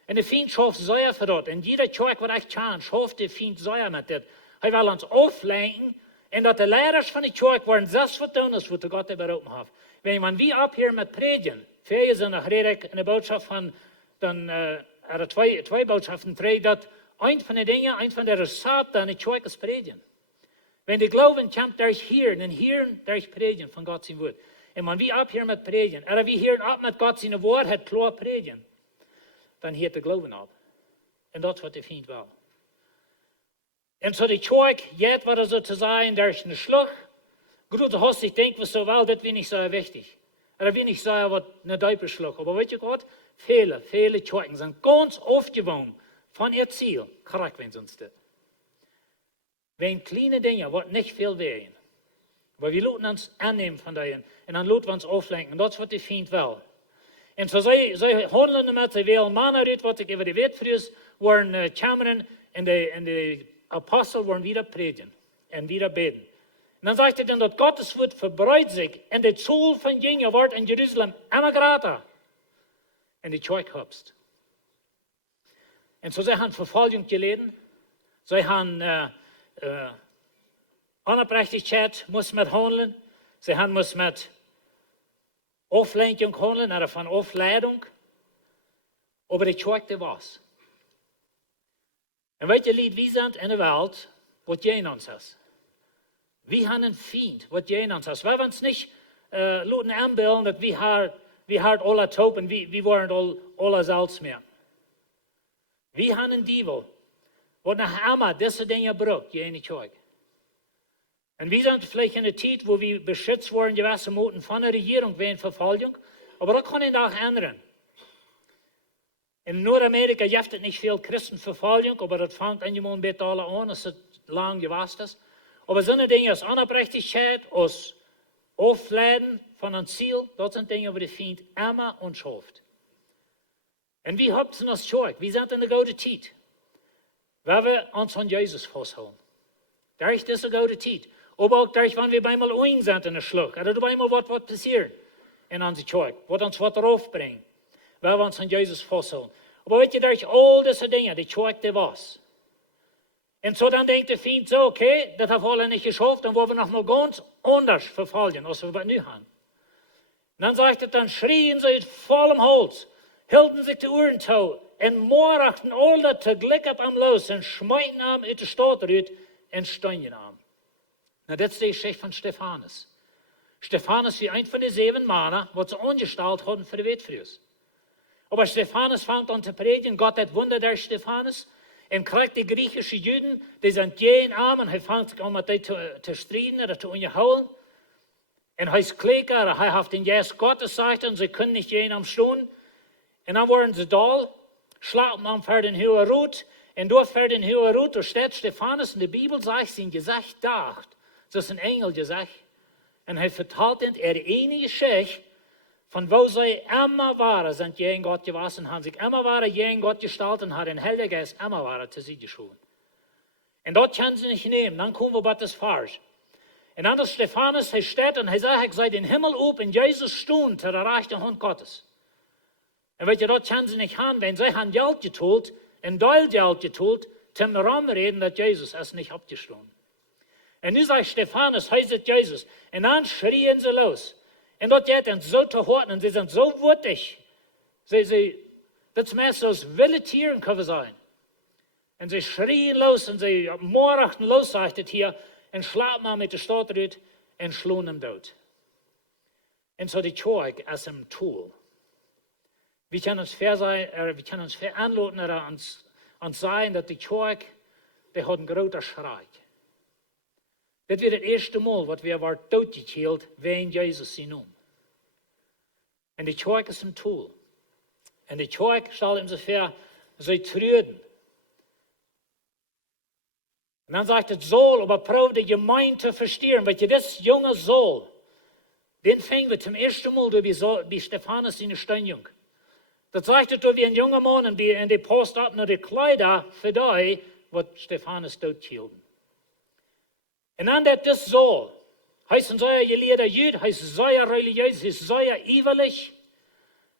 En de vriend schaaft zeer voor dat. En jeder Kjoakj wat echt kan, schaaft de vriend zeer met dit. Hij wil ons afleiden. En dat de leiders van de Kjoakj worden zelfs wat doen, als wat de God hebben open heeft. Wanneer we op hier met predigen, veel zijn nog redelijk in de boodschap van, dan er twee boodschappen treden, dat een van de dingen, een van de recepten aan de Kjoakj is predigen. Wanneer de geloven komt durch hier en hier durch predigen van God zijn woord. En wanneer we op hier met predigen, en we hier op met God zijn woord het klaar predigen, dan hield de geloven op. En dat is wat de vriend wil. En zo de Kjoakj, jet wat er zo te zijn, daar is een slag. Grote host, ik denk, was zo wel, dat vind ik zo wichtig. En dat vind ik zo wat een duiper slag. Maar weet je wat? Viele Kjoakjen zijn ganz afgewoon van het ziel. Krijg we ons dit. Wegen kleine dingen, wat niet veel wegen. Maar we laten ons aannemen van die en dan laten we ons aflenken. Dat is wat de vriend wil. En zo zij handelen met, zij willen mannen uit wat ik over de wetfrus, worden kameren en de apostel worden wieder predigen en wieder beten. En dan zegt hij dan dat Gottes woord verbreitet zich en de zaal van dingen wordt in Jeruzalem immer groter. En de Kjoakj Hupst. En zo zij hebben vervolging geleden. Zij hebben onoprechtigheid moest met handelen. Zij hebben moest met afleiding handelen, en van afleiding. Maar de Kjoakj was. En weet je, lied, wie zijn in de wereld wat jij ons is? Wie hebben een vriend wat jij ons is? We hebben ons niet laten aanbeelden dat we hard alle top en we worden alle zelfs meer. Wie hebben een duivel wat naar allemaal deze dingen brukt, jij in de Kjoakj. En we zijn vielleicht in de tijd waar we beschützt worden geweest moeten van de regering wegen vervolging, maar dat kan een dag ändern. In Noord-Amerika heeft het niet veel christenvervolging, maar dat vangt eenmaal een beetje alle aan als het lang geweest is. Maar zo'n dingen als onoprechtigheid, als afleiden van een ziel, dat zijn dingen waar de vriend immer ons hoofd. En wie hebben als Kjoakj? We zijn in de gouden tijd. Waar we ons aan Jezus vasthouden. Daar is deze gouden tijd. Maar ook daar, wanneer we bijna ooit zijn in de slag. Er is bijna wat passiert in onze Kjoakj. Wat ons wat erop brengt. Waar we ons aan Jezus vasthouden. Maar weet je, daar is al deze dingen, de Kjoakj die was. Und so dann denkt der Feind so, okay, das haben wir alle nicht geschafft, dann wollen wir noch mal ganz anders verfallen, als wir nu haben. Und dann sagt er, dann schrien sie uit vollem Holz, hielden sich die Ohren toe en morachten al dat tegelijk op am los en schmeiten am uit de stad eruit en steinen am. Nou, dat is de geschichte van Stefanus. Stefanus wie ein von den 7 Männern, was sie angestellt hatten für die Wettfriers. Aber Stefanus fängt an zu predigen, Gott hat Wunder der Stefanus, und kriegt die griechischen Juden, die sind jeden arm, und er fängt sich an mit denen zu streiten oder zu unterhauen. Und er ist Kläger, er hat den Jesus Gottes gesagt, und sie können nicht jeden am Stunden. Und dann waren sie da, schlafen am für den hohen Rut, und durch für den hohen Rut, da steht Stefanus in der Bibel, sagt sein Gesicht dacht. Das ist ein Engel gesagt. Und er vertelt ihnen er enige Geschichte, von wo sie immer waren, sind gegen Gott gewesen, haben sich immer waren gegen Gott gestellt und haben den Heiligen Geist immer waren zu sie geschoben. Und dort können sie nicht nehmen, dann kommen wir, was ist falsch. Und dann ist Stefanus, er steht und er sagt, ich sei den Himmel auf in Jesus Stund zu der rechten Hand Gottes. Und weil dort können sie nicht haben, wenn sie haben Geld getult, ein Teil Geld getult, zum Raum reden, dass Jesus es nicht abgestohlen. Und nu sagt Stefanus, heißt Jesus. Und dann schrien sie los. Und dort geht es so zu horten, und sie sind so wutig. Das meist so wilde Tieren können sein. Und sie schrien los und sie morachten los, sagt es hier, und schlafen mal mit der Stadt rüt und schlugen ihn tot. Und so die Kjoakj als ein Tool. Wir können uns veranlassen oder uns sagen, dass die Kjoakj, die hat einen großen Schrei. Das wird das erste Mal, was wir waren doodgekillt, wegen Jesus sie nun. Und die Kjoakj ist ein Tool. Und die Kjoakj soll insofern sie trüden. Und dann sagt es soll, aber probiert die Gemeinde zu verstehen, weil das junge Soll, den fängen wir zum ersten Mal durch wie Stefanus in der Steinjung. Das sagt es wie ein junger Mann und die Post ab nur die Kleider für die, was Stefanus doodkillten. Und dann das so, heißt es sei gelehrter Jüd, heißt es sei religiös, heißt es sei ewilig.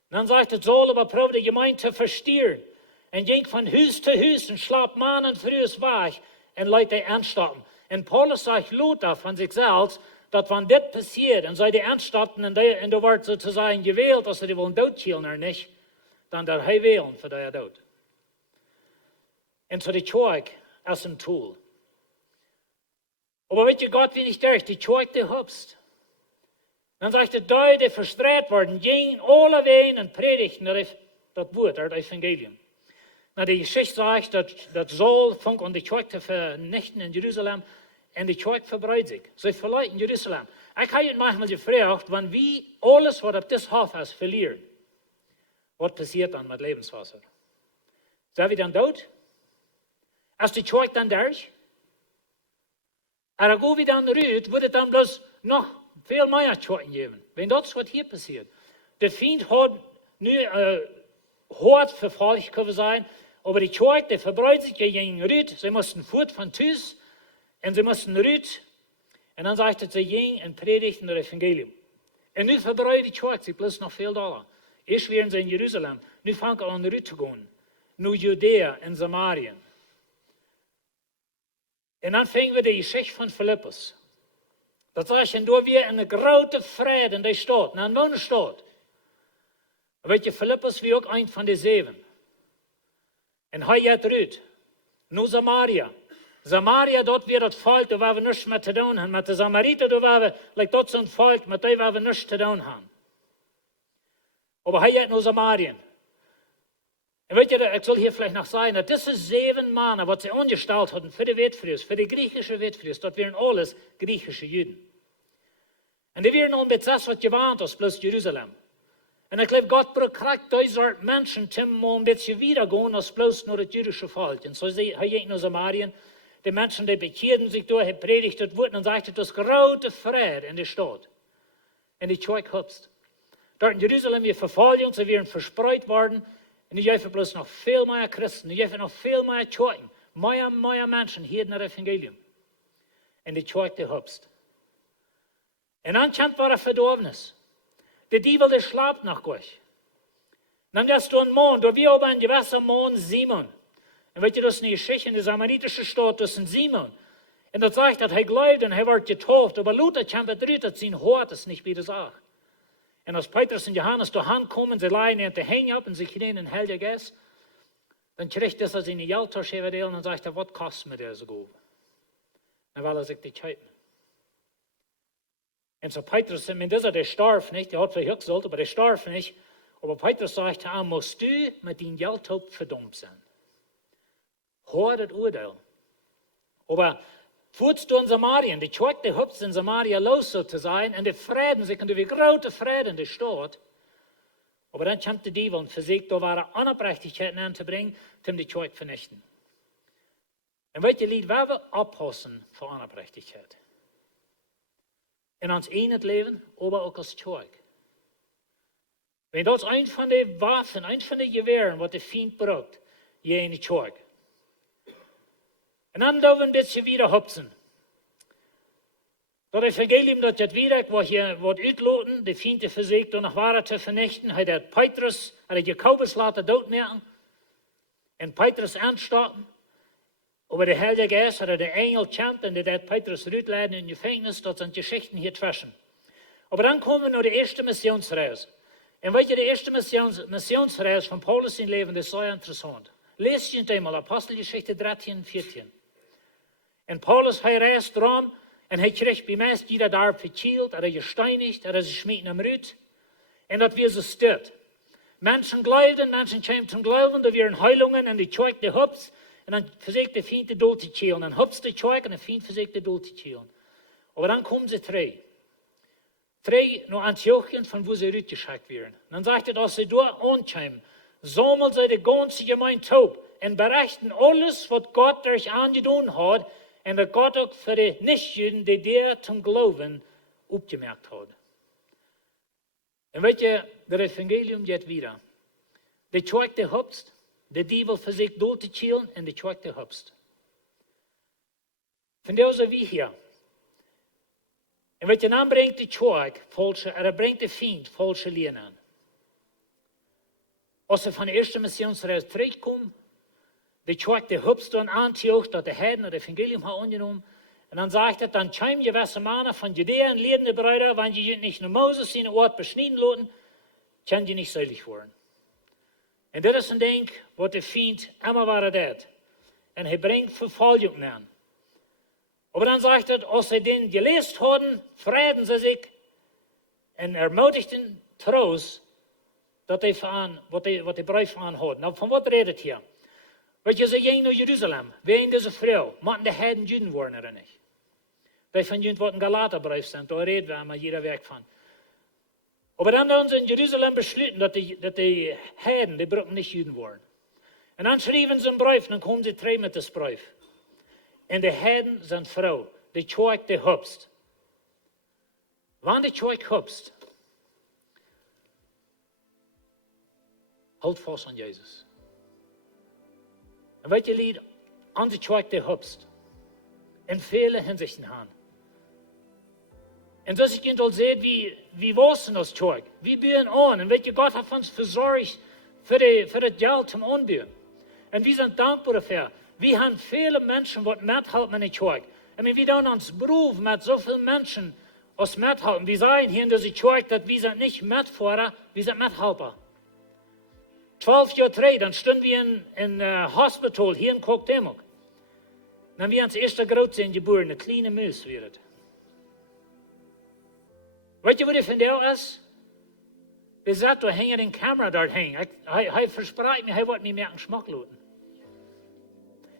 Und dann sagt es soll, aber probiert die Gemeinde zu verstehen. Und ging von Haus zu Haus und schlapp Mann und frühes Weg und Leute anstoppen. Und Paulus sagt Luther von sich selbst, dass wenn das passiert und sie die anstoppen und da wird sozusagen gewählt, dass sie die wollen doodkillen oder nicht, dann der Hei wählen für der Tod. Und so die Kjoakj als ein Tool. Aber weet je, Gott will nicht durch, die Kjoakj die Hupst. Dann sagt er, die verstreut worden, gingen alle wegen und predigten das Wort, das Evangelium. Na, die Geschichte sagt, dass Saul fängt an die Kjoakj zu vernichten in Jerusalem und die Kjoakj verbreitet sich. Sie verleiten Jerusalem. Ich habe manchmal gefragt, wenn wir alles, was auf das Hof ist, verlieren, was passiert dann mit Lebenswasser? Sind wir dann tot? Ist die Kjoakj dann durch? Aber go wie dann rüht, würde dann bloß noch viel mehr Kjoakj geben. Wenn das, was hier passiert. Der Feind hat nu hart verfolgt können sein, aber die Kjoakj, die verbreitet sich gegen Rüt, sie mussten fort von Tüß und sie mussten Rüt, und dann sagt er, sie gingen und predigten das Evangelium. Und nu verbreitet die Kjoakj sich bloß noch viel da. Erst wären sie in Jerusalem, nu fangen an Rüt zu gehen, nu Judäa und Samarien. Und dann fingen wir die Geschichte von Philippus. Das heißt, und da wir eine große Freude in der Stadt, in einer Stadt. Weet je, Philippus wie auch ein von den 7. Und er geht rüt. Nur Samaria. Samaria, dort wird das Volk, da war wir nichts mehr zu tun haben. Mit den Samariter, da war wir, dort so ein Volk, mit dem wir nichts zu tun haben. Aber er geht nur Samarien. Und weet je, ich soll hier vielleicht noch sagen, dass diese 7 Männer, was sie angestellt hatten für die Wettfriers, für die griechische Wettfriers, das wären alles griechische Juden. Und die wären noch mit das, was gewarnt ist, bloß Jerusalem. Und ich glaube, Gott kriegt diese Menschen, die mal ein bisschen wiedergehen, als bloß nur das jüdische Volk. Und so geht nur Samarien, die Menschen, die bekehrten sich durch, die predigten wurden und sagten, das große Friede in der Stadt. Und die Kjoakj Hupst. Dort in Jerusalem, wir Verfolgung, sie wären verspreut worden. Und nu geven bloß noch veel meer Christen, nu geven nog veel meer Kjoakj, meer Menschen hier in het Evangelium. En die Kjoakj die Hupst. En dan komt weer een verdorvenis. De dievel die slaapt nog gleich. Dan is er een man, door wie hebben een gewisser man Simon. Und weet je, dat is een Geschichte in de Samaritische Stadt tussen Simon. Und das sagt, dass er glaubt und er wird getauft. Aber Luther kämpft drüber, dass sein Hort es nicht wieder sagt. Und als Petrus und Johannes durch Hand kommen, sie leihen in die Hänge ab und sie kriegen den Heiligen Geist, dann kriegt er seine Geldtasche verdelen und dann sagt er, was kostet mir diese Gabe? Dann will er sich die halten. Und so Petrus, der starb nicht, der hat verhügt sollte, aber der starb nicht. Aber Petrus sagt, musst du mit deinem Geldtaufe verdammt sein. Hör das Urteil. Aber Voerst du in Samarien, die Kjoakj, die Hupst in Samaria los so zu sein, und die Frieden, sie können wie große Frieden in der Stadt. Aber dann kommt der Diebel und versucht, da wahre Unabgerechtigkeiten anzubringen, um die Kjoakj vernichten. Und weet je, Lied, waar wir abpassen für Unabgerechtigkeit. In ons enig Leben, aber auch als Kjoakj. Wenn das ein von den Waffen, ein von den Gewehren, was der Feind braucht, je in die Kjoakj. Und dann dürfen wir ein bisschen wieder hupsen. Dat Evangelium, dat het werk wat je wordt uitloten, de Feind versucht, door nog ware te vernichten, hij had Petrus, hij had Jakobus laten doodmaken, en Petrus aanstoppen. Aber der Heilige Geist hat der Engel kämpft und der hat Petrus rütleiden in die Gefängnis, dat sind Geschichten hier zwischen. Aber dann kommen wir noch die erste Missionsreise. Und weet je, die erste Missionsreise von Paulus in Leben, das ist sehr interessant. Lest je einmal Apostelgeschichte 13 und 14. Und Paulus, hij reist rum, und hij kreeg bij mij jeder daar verkield, er gesteinigt, er is geschmeten am Rüt. Und dat wir so stört. Menschen glaubten, Menschen kamen zum Glauben, da waren Heilungen und die Kjoakj, die Hupst. Und dann versucht der Feind die Duld zu killen. Dann Hupst die Kjoakj und der Feind versucht die Duld zu killen. Aber dann kommen sie drei. Drei nach Antiochien, von wo sie rütgeschickt werden. Dann sagt er, dass sie dort ankommen, sammeln sie die ganze Gemeinde taub und berichten alles, was Gott durch angetan hat, und was Gott auch für die Nichtjuden, die der zum Glauben aufgemerkt hat. Und weet je, das Evangelium geht wieder. Die Kjoakj, die Hupst, der Diebel versucht dood te killen und die Kjoakj, die Hupst. Von der sind wir hier. Und weet je, dan brengt die Kjoakj falsche, brengt der Feind falsche Lehren an. Als sie von der ersten Missionsreise zurückkommen, die Kjoakj, die Hupst in Antioch, dat de Heiden das Evangelium haben angenommen. Und dann sagt er, dann kämen gewisse Männer von Judäa und ledende Brüder, wenn die nicht nur Moses in den Ort beschneiden lassen, können die nicht selig werden. Und das ist ein Ding, was der Feind immer war dat. Und er bringt Verfolgung an. Aber dann sagt er, als sie den gelesen haben, freuen sie sich und ermutigten Trost, dass was die Brief anhatten. Nou, von was redet hier? Weet je, ze gingen naar Jeruzalem. Wegen deze vrouw. Moeten de Heiden Juden worden oder nicht? Wij van Juden wat een Galaterbrief sind, da reden wir immer jeder Weg von. Aber dann haben sie in Jerusalem beschlossen, dass die Heiden, die brauchen nicht Juden worden. Und dann schrieben sie einen Brief, und dann kommen sie drei mit das Brief. Und die Heiden sind Frau, die Kjoakj, die Hupst. Wann die Kjoakj Hupst? Halt fast an Jesus. Und weet je, Lied, an die Kjoakj, die Hupst. In vielen Hinsichten haben. Und das ich all seht, wie was als Kjoakj. Wir bauen an. Und weet je, Gott hat uns versorgt für das Geld zum Anbauen. Und wir sind dankbar dafür. Wir haben viele Menschen, die mithelfen in der Kjoakj. Und wir tun uns Beruf mit so vielen Menschen, die mithelfen. Wir sagen hier in dieser Kjoakj, dass wir sind nicht Mitfahrer, wir sind Mithelfer. 12 Jahre zurück, dann standen wir in Hospital hier in Kjoakj. Dann wir uns erste Großsehen geboren, eine kleine Maus wird. Weet je wat ik van jou is? Er sagt, da hängt eine Kamera dort hängen. Er verspricht mir, er wird mir mehr einen Schmack lassen.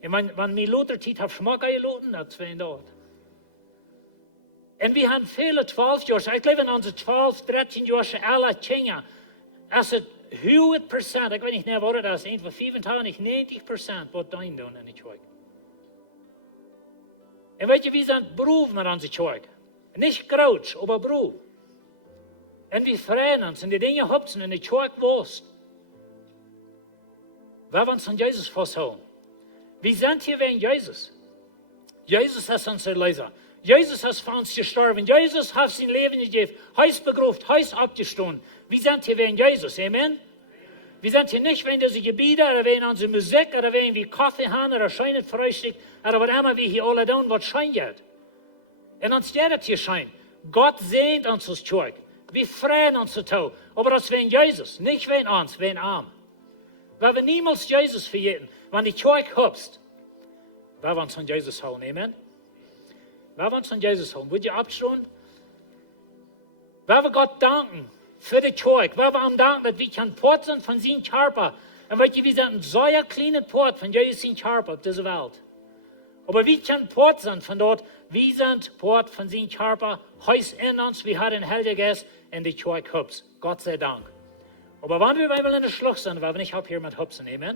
Und wenn mir Luther Zeit hat Schmack eingeladen, dann zwei dort. Und wir haben viele 12 Jahre, ich glaube, in unsere 12, 13 Jahre alle Kinder, es ist 100%, ich weiß nicht mehr, was das ist, etwa 95, 90%, was dein tun in der Kjoakj. Und weet je, wir sind Beruf mit unserer Kjoakj. Nicht groß, aber Beruf. Und wir freuen uns und die Dinge hupsen und die Kjoakj wost. Wir wollen uns an Jesus festhalten. Wir sind hier wegen Jesus. Jesus ist unser Erlöser. Jesus ist für uns gestorben. Jesus hat sein Leben gegeben. Er ist begraben, er ist abgestanden. Wir sind hier wegen Jesus. Amen? Wir sind hier nicht wegen diese Gebiete oder wegen unserer Musik oder wegen wie Kaffee haben oder schönes Frühstück oder was immer wir hier alle tun, was scheint. Und uns das hier scheint. Gott sehnt uns das Kjoakj. Wir freuen uns so, aber das wegen Jesus, nicht wegen uns, wegen Arm. Weil wir niemals Jesus vergeten, wenn die Kjoakj Hupst, weil wir uns an Jesus holen, amen? Weil wir uns an Jesus holen, würdet ihr abschauen? Weil wir Gott danken für die Kjoakj, weil wir ihm danken, dass wir kein Port sind von seinem Körper. Und weil wir sind ein so kleiner Port von Jesus seinem Körper auf dieser Welt. Aber wir kein Port sind von dort, wir sind Port von seinem Körper, heißt in uns, wir haben den Heiligen Geist in die Kjoakj Hupst. Gott sei Dank. Aber wenn wir einmal in der Schlucht sind, weil wir nicht hier mit Hupsen, amen?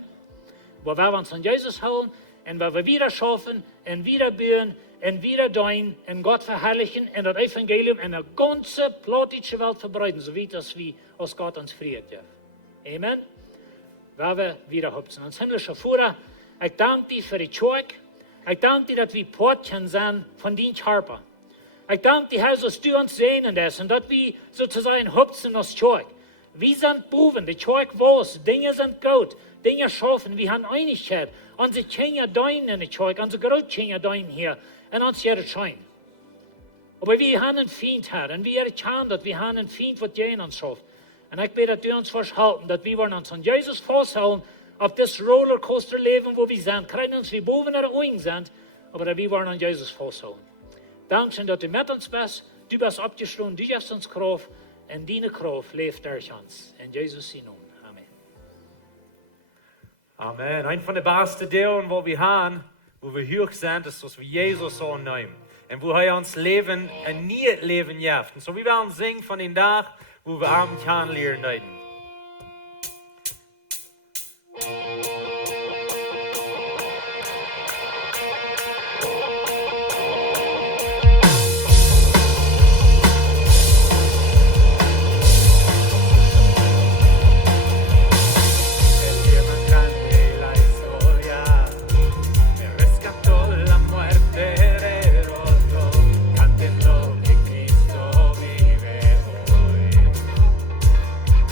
Aber weil wir uns an Jesus holen und weil wir wieder schaffen und wieder bühen und wieder dein und Gott verherrlichen und das Evangelium in der ganzen plottische Welt verbreiten, so wie das wie aus Gott uns friert. Amen? Weil wir wieder hupsen. Uns himmlischer Vater, ich danke dir für die Kjoakj. Ich danke dir, dass wir Portchen sind von deinem Körper. Ich danke dir, Herr, dass du uns sehnen lässt und dass wir sozusagen hupsen aus Kjoakj. Wir sind Buben, die Kjoakj weiß, Dinge sind gut, Dinge schaffen, wir haben Einigkeit. Unsere Kinder deinen in der Kjoakj, unsere Großkinder deinen hier, und uns jeder scheint. Aber wir haben einen Feind, Herr, und wir erkennen, dass wir haben einen Feind, was in uns schafft. Und ich bete, dass du uns verschhalten, dass wir uns an Jesus festhalten, auf das Rollercoaster-Leben, wo wir sind. Keine uns wie Buben oder Ungen sind, aber dass wir an Jesus festhalten. Danke, dass du mit uns bist, du bist abgeschlossen, du gibst uns Kraft, und deine Kraft lebt durch uns. In Jesus' Namen. Amen. Amen. Ein von den besten Dingen, wo wir haben, wo wir hoch sind, ist, dass wir Jesus annehmen. Und wo er uns Leben, ein neues Leben gibt. Und so wie wir uns singen von dem Tag, wo wir Abend kennenlernen.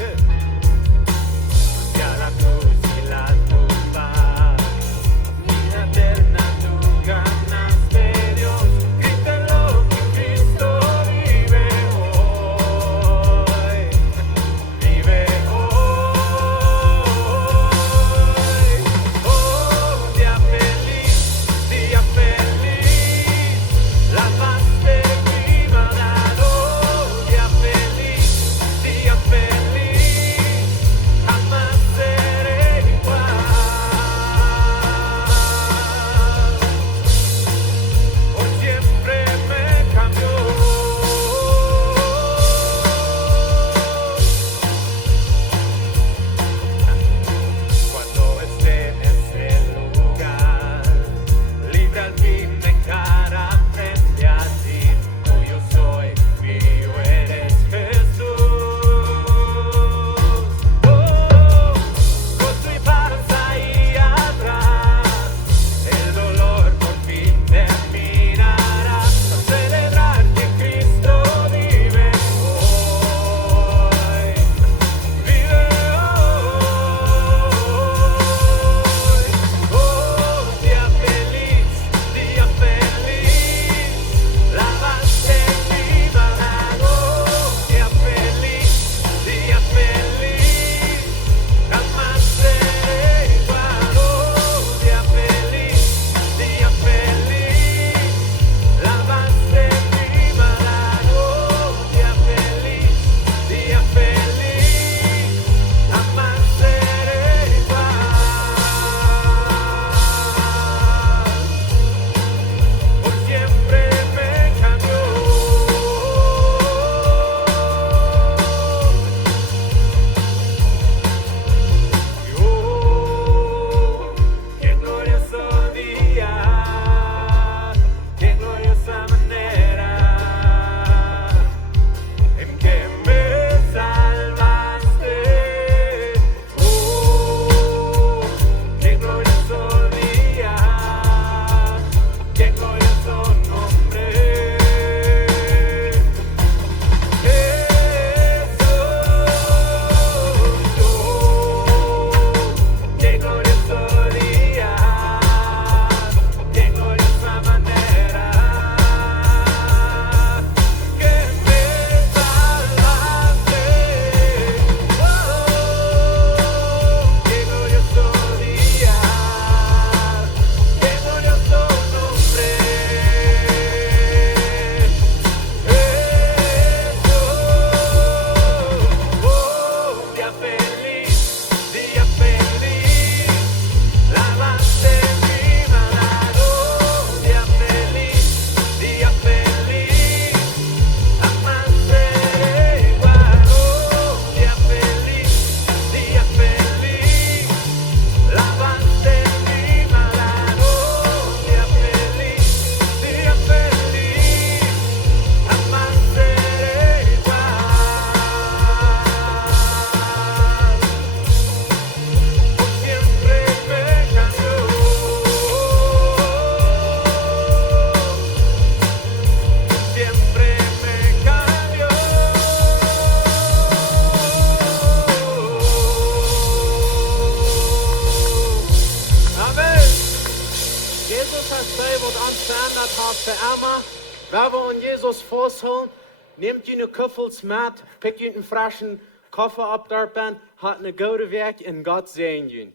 Good. wat ons verändert hat für immer, wenn wir uns Jesus festhalten, nehmt ihr eine Kuffels mit, pickt ihr einen frischen Koffer ab, dort hat eine gute Weg in Gott sehen.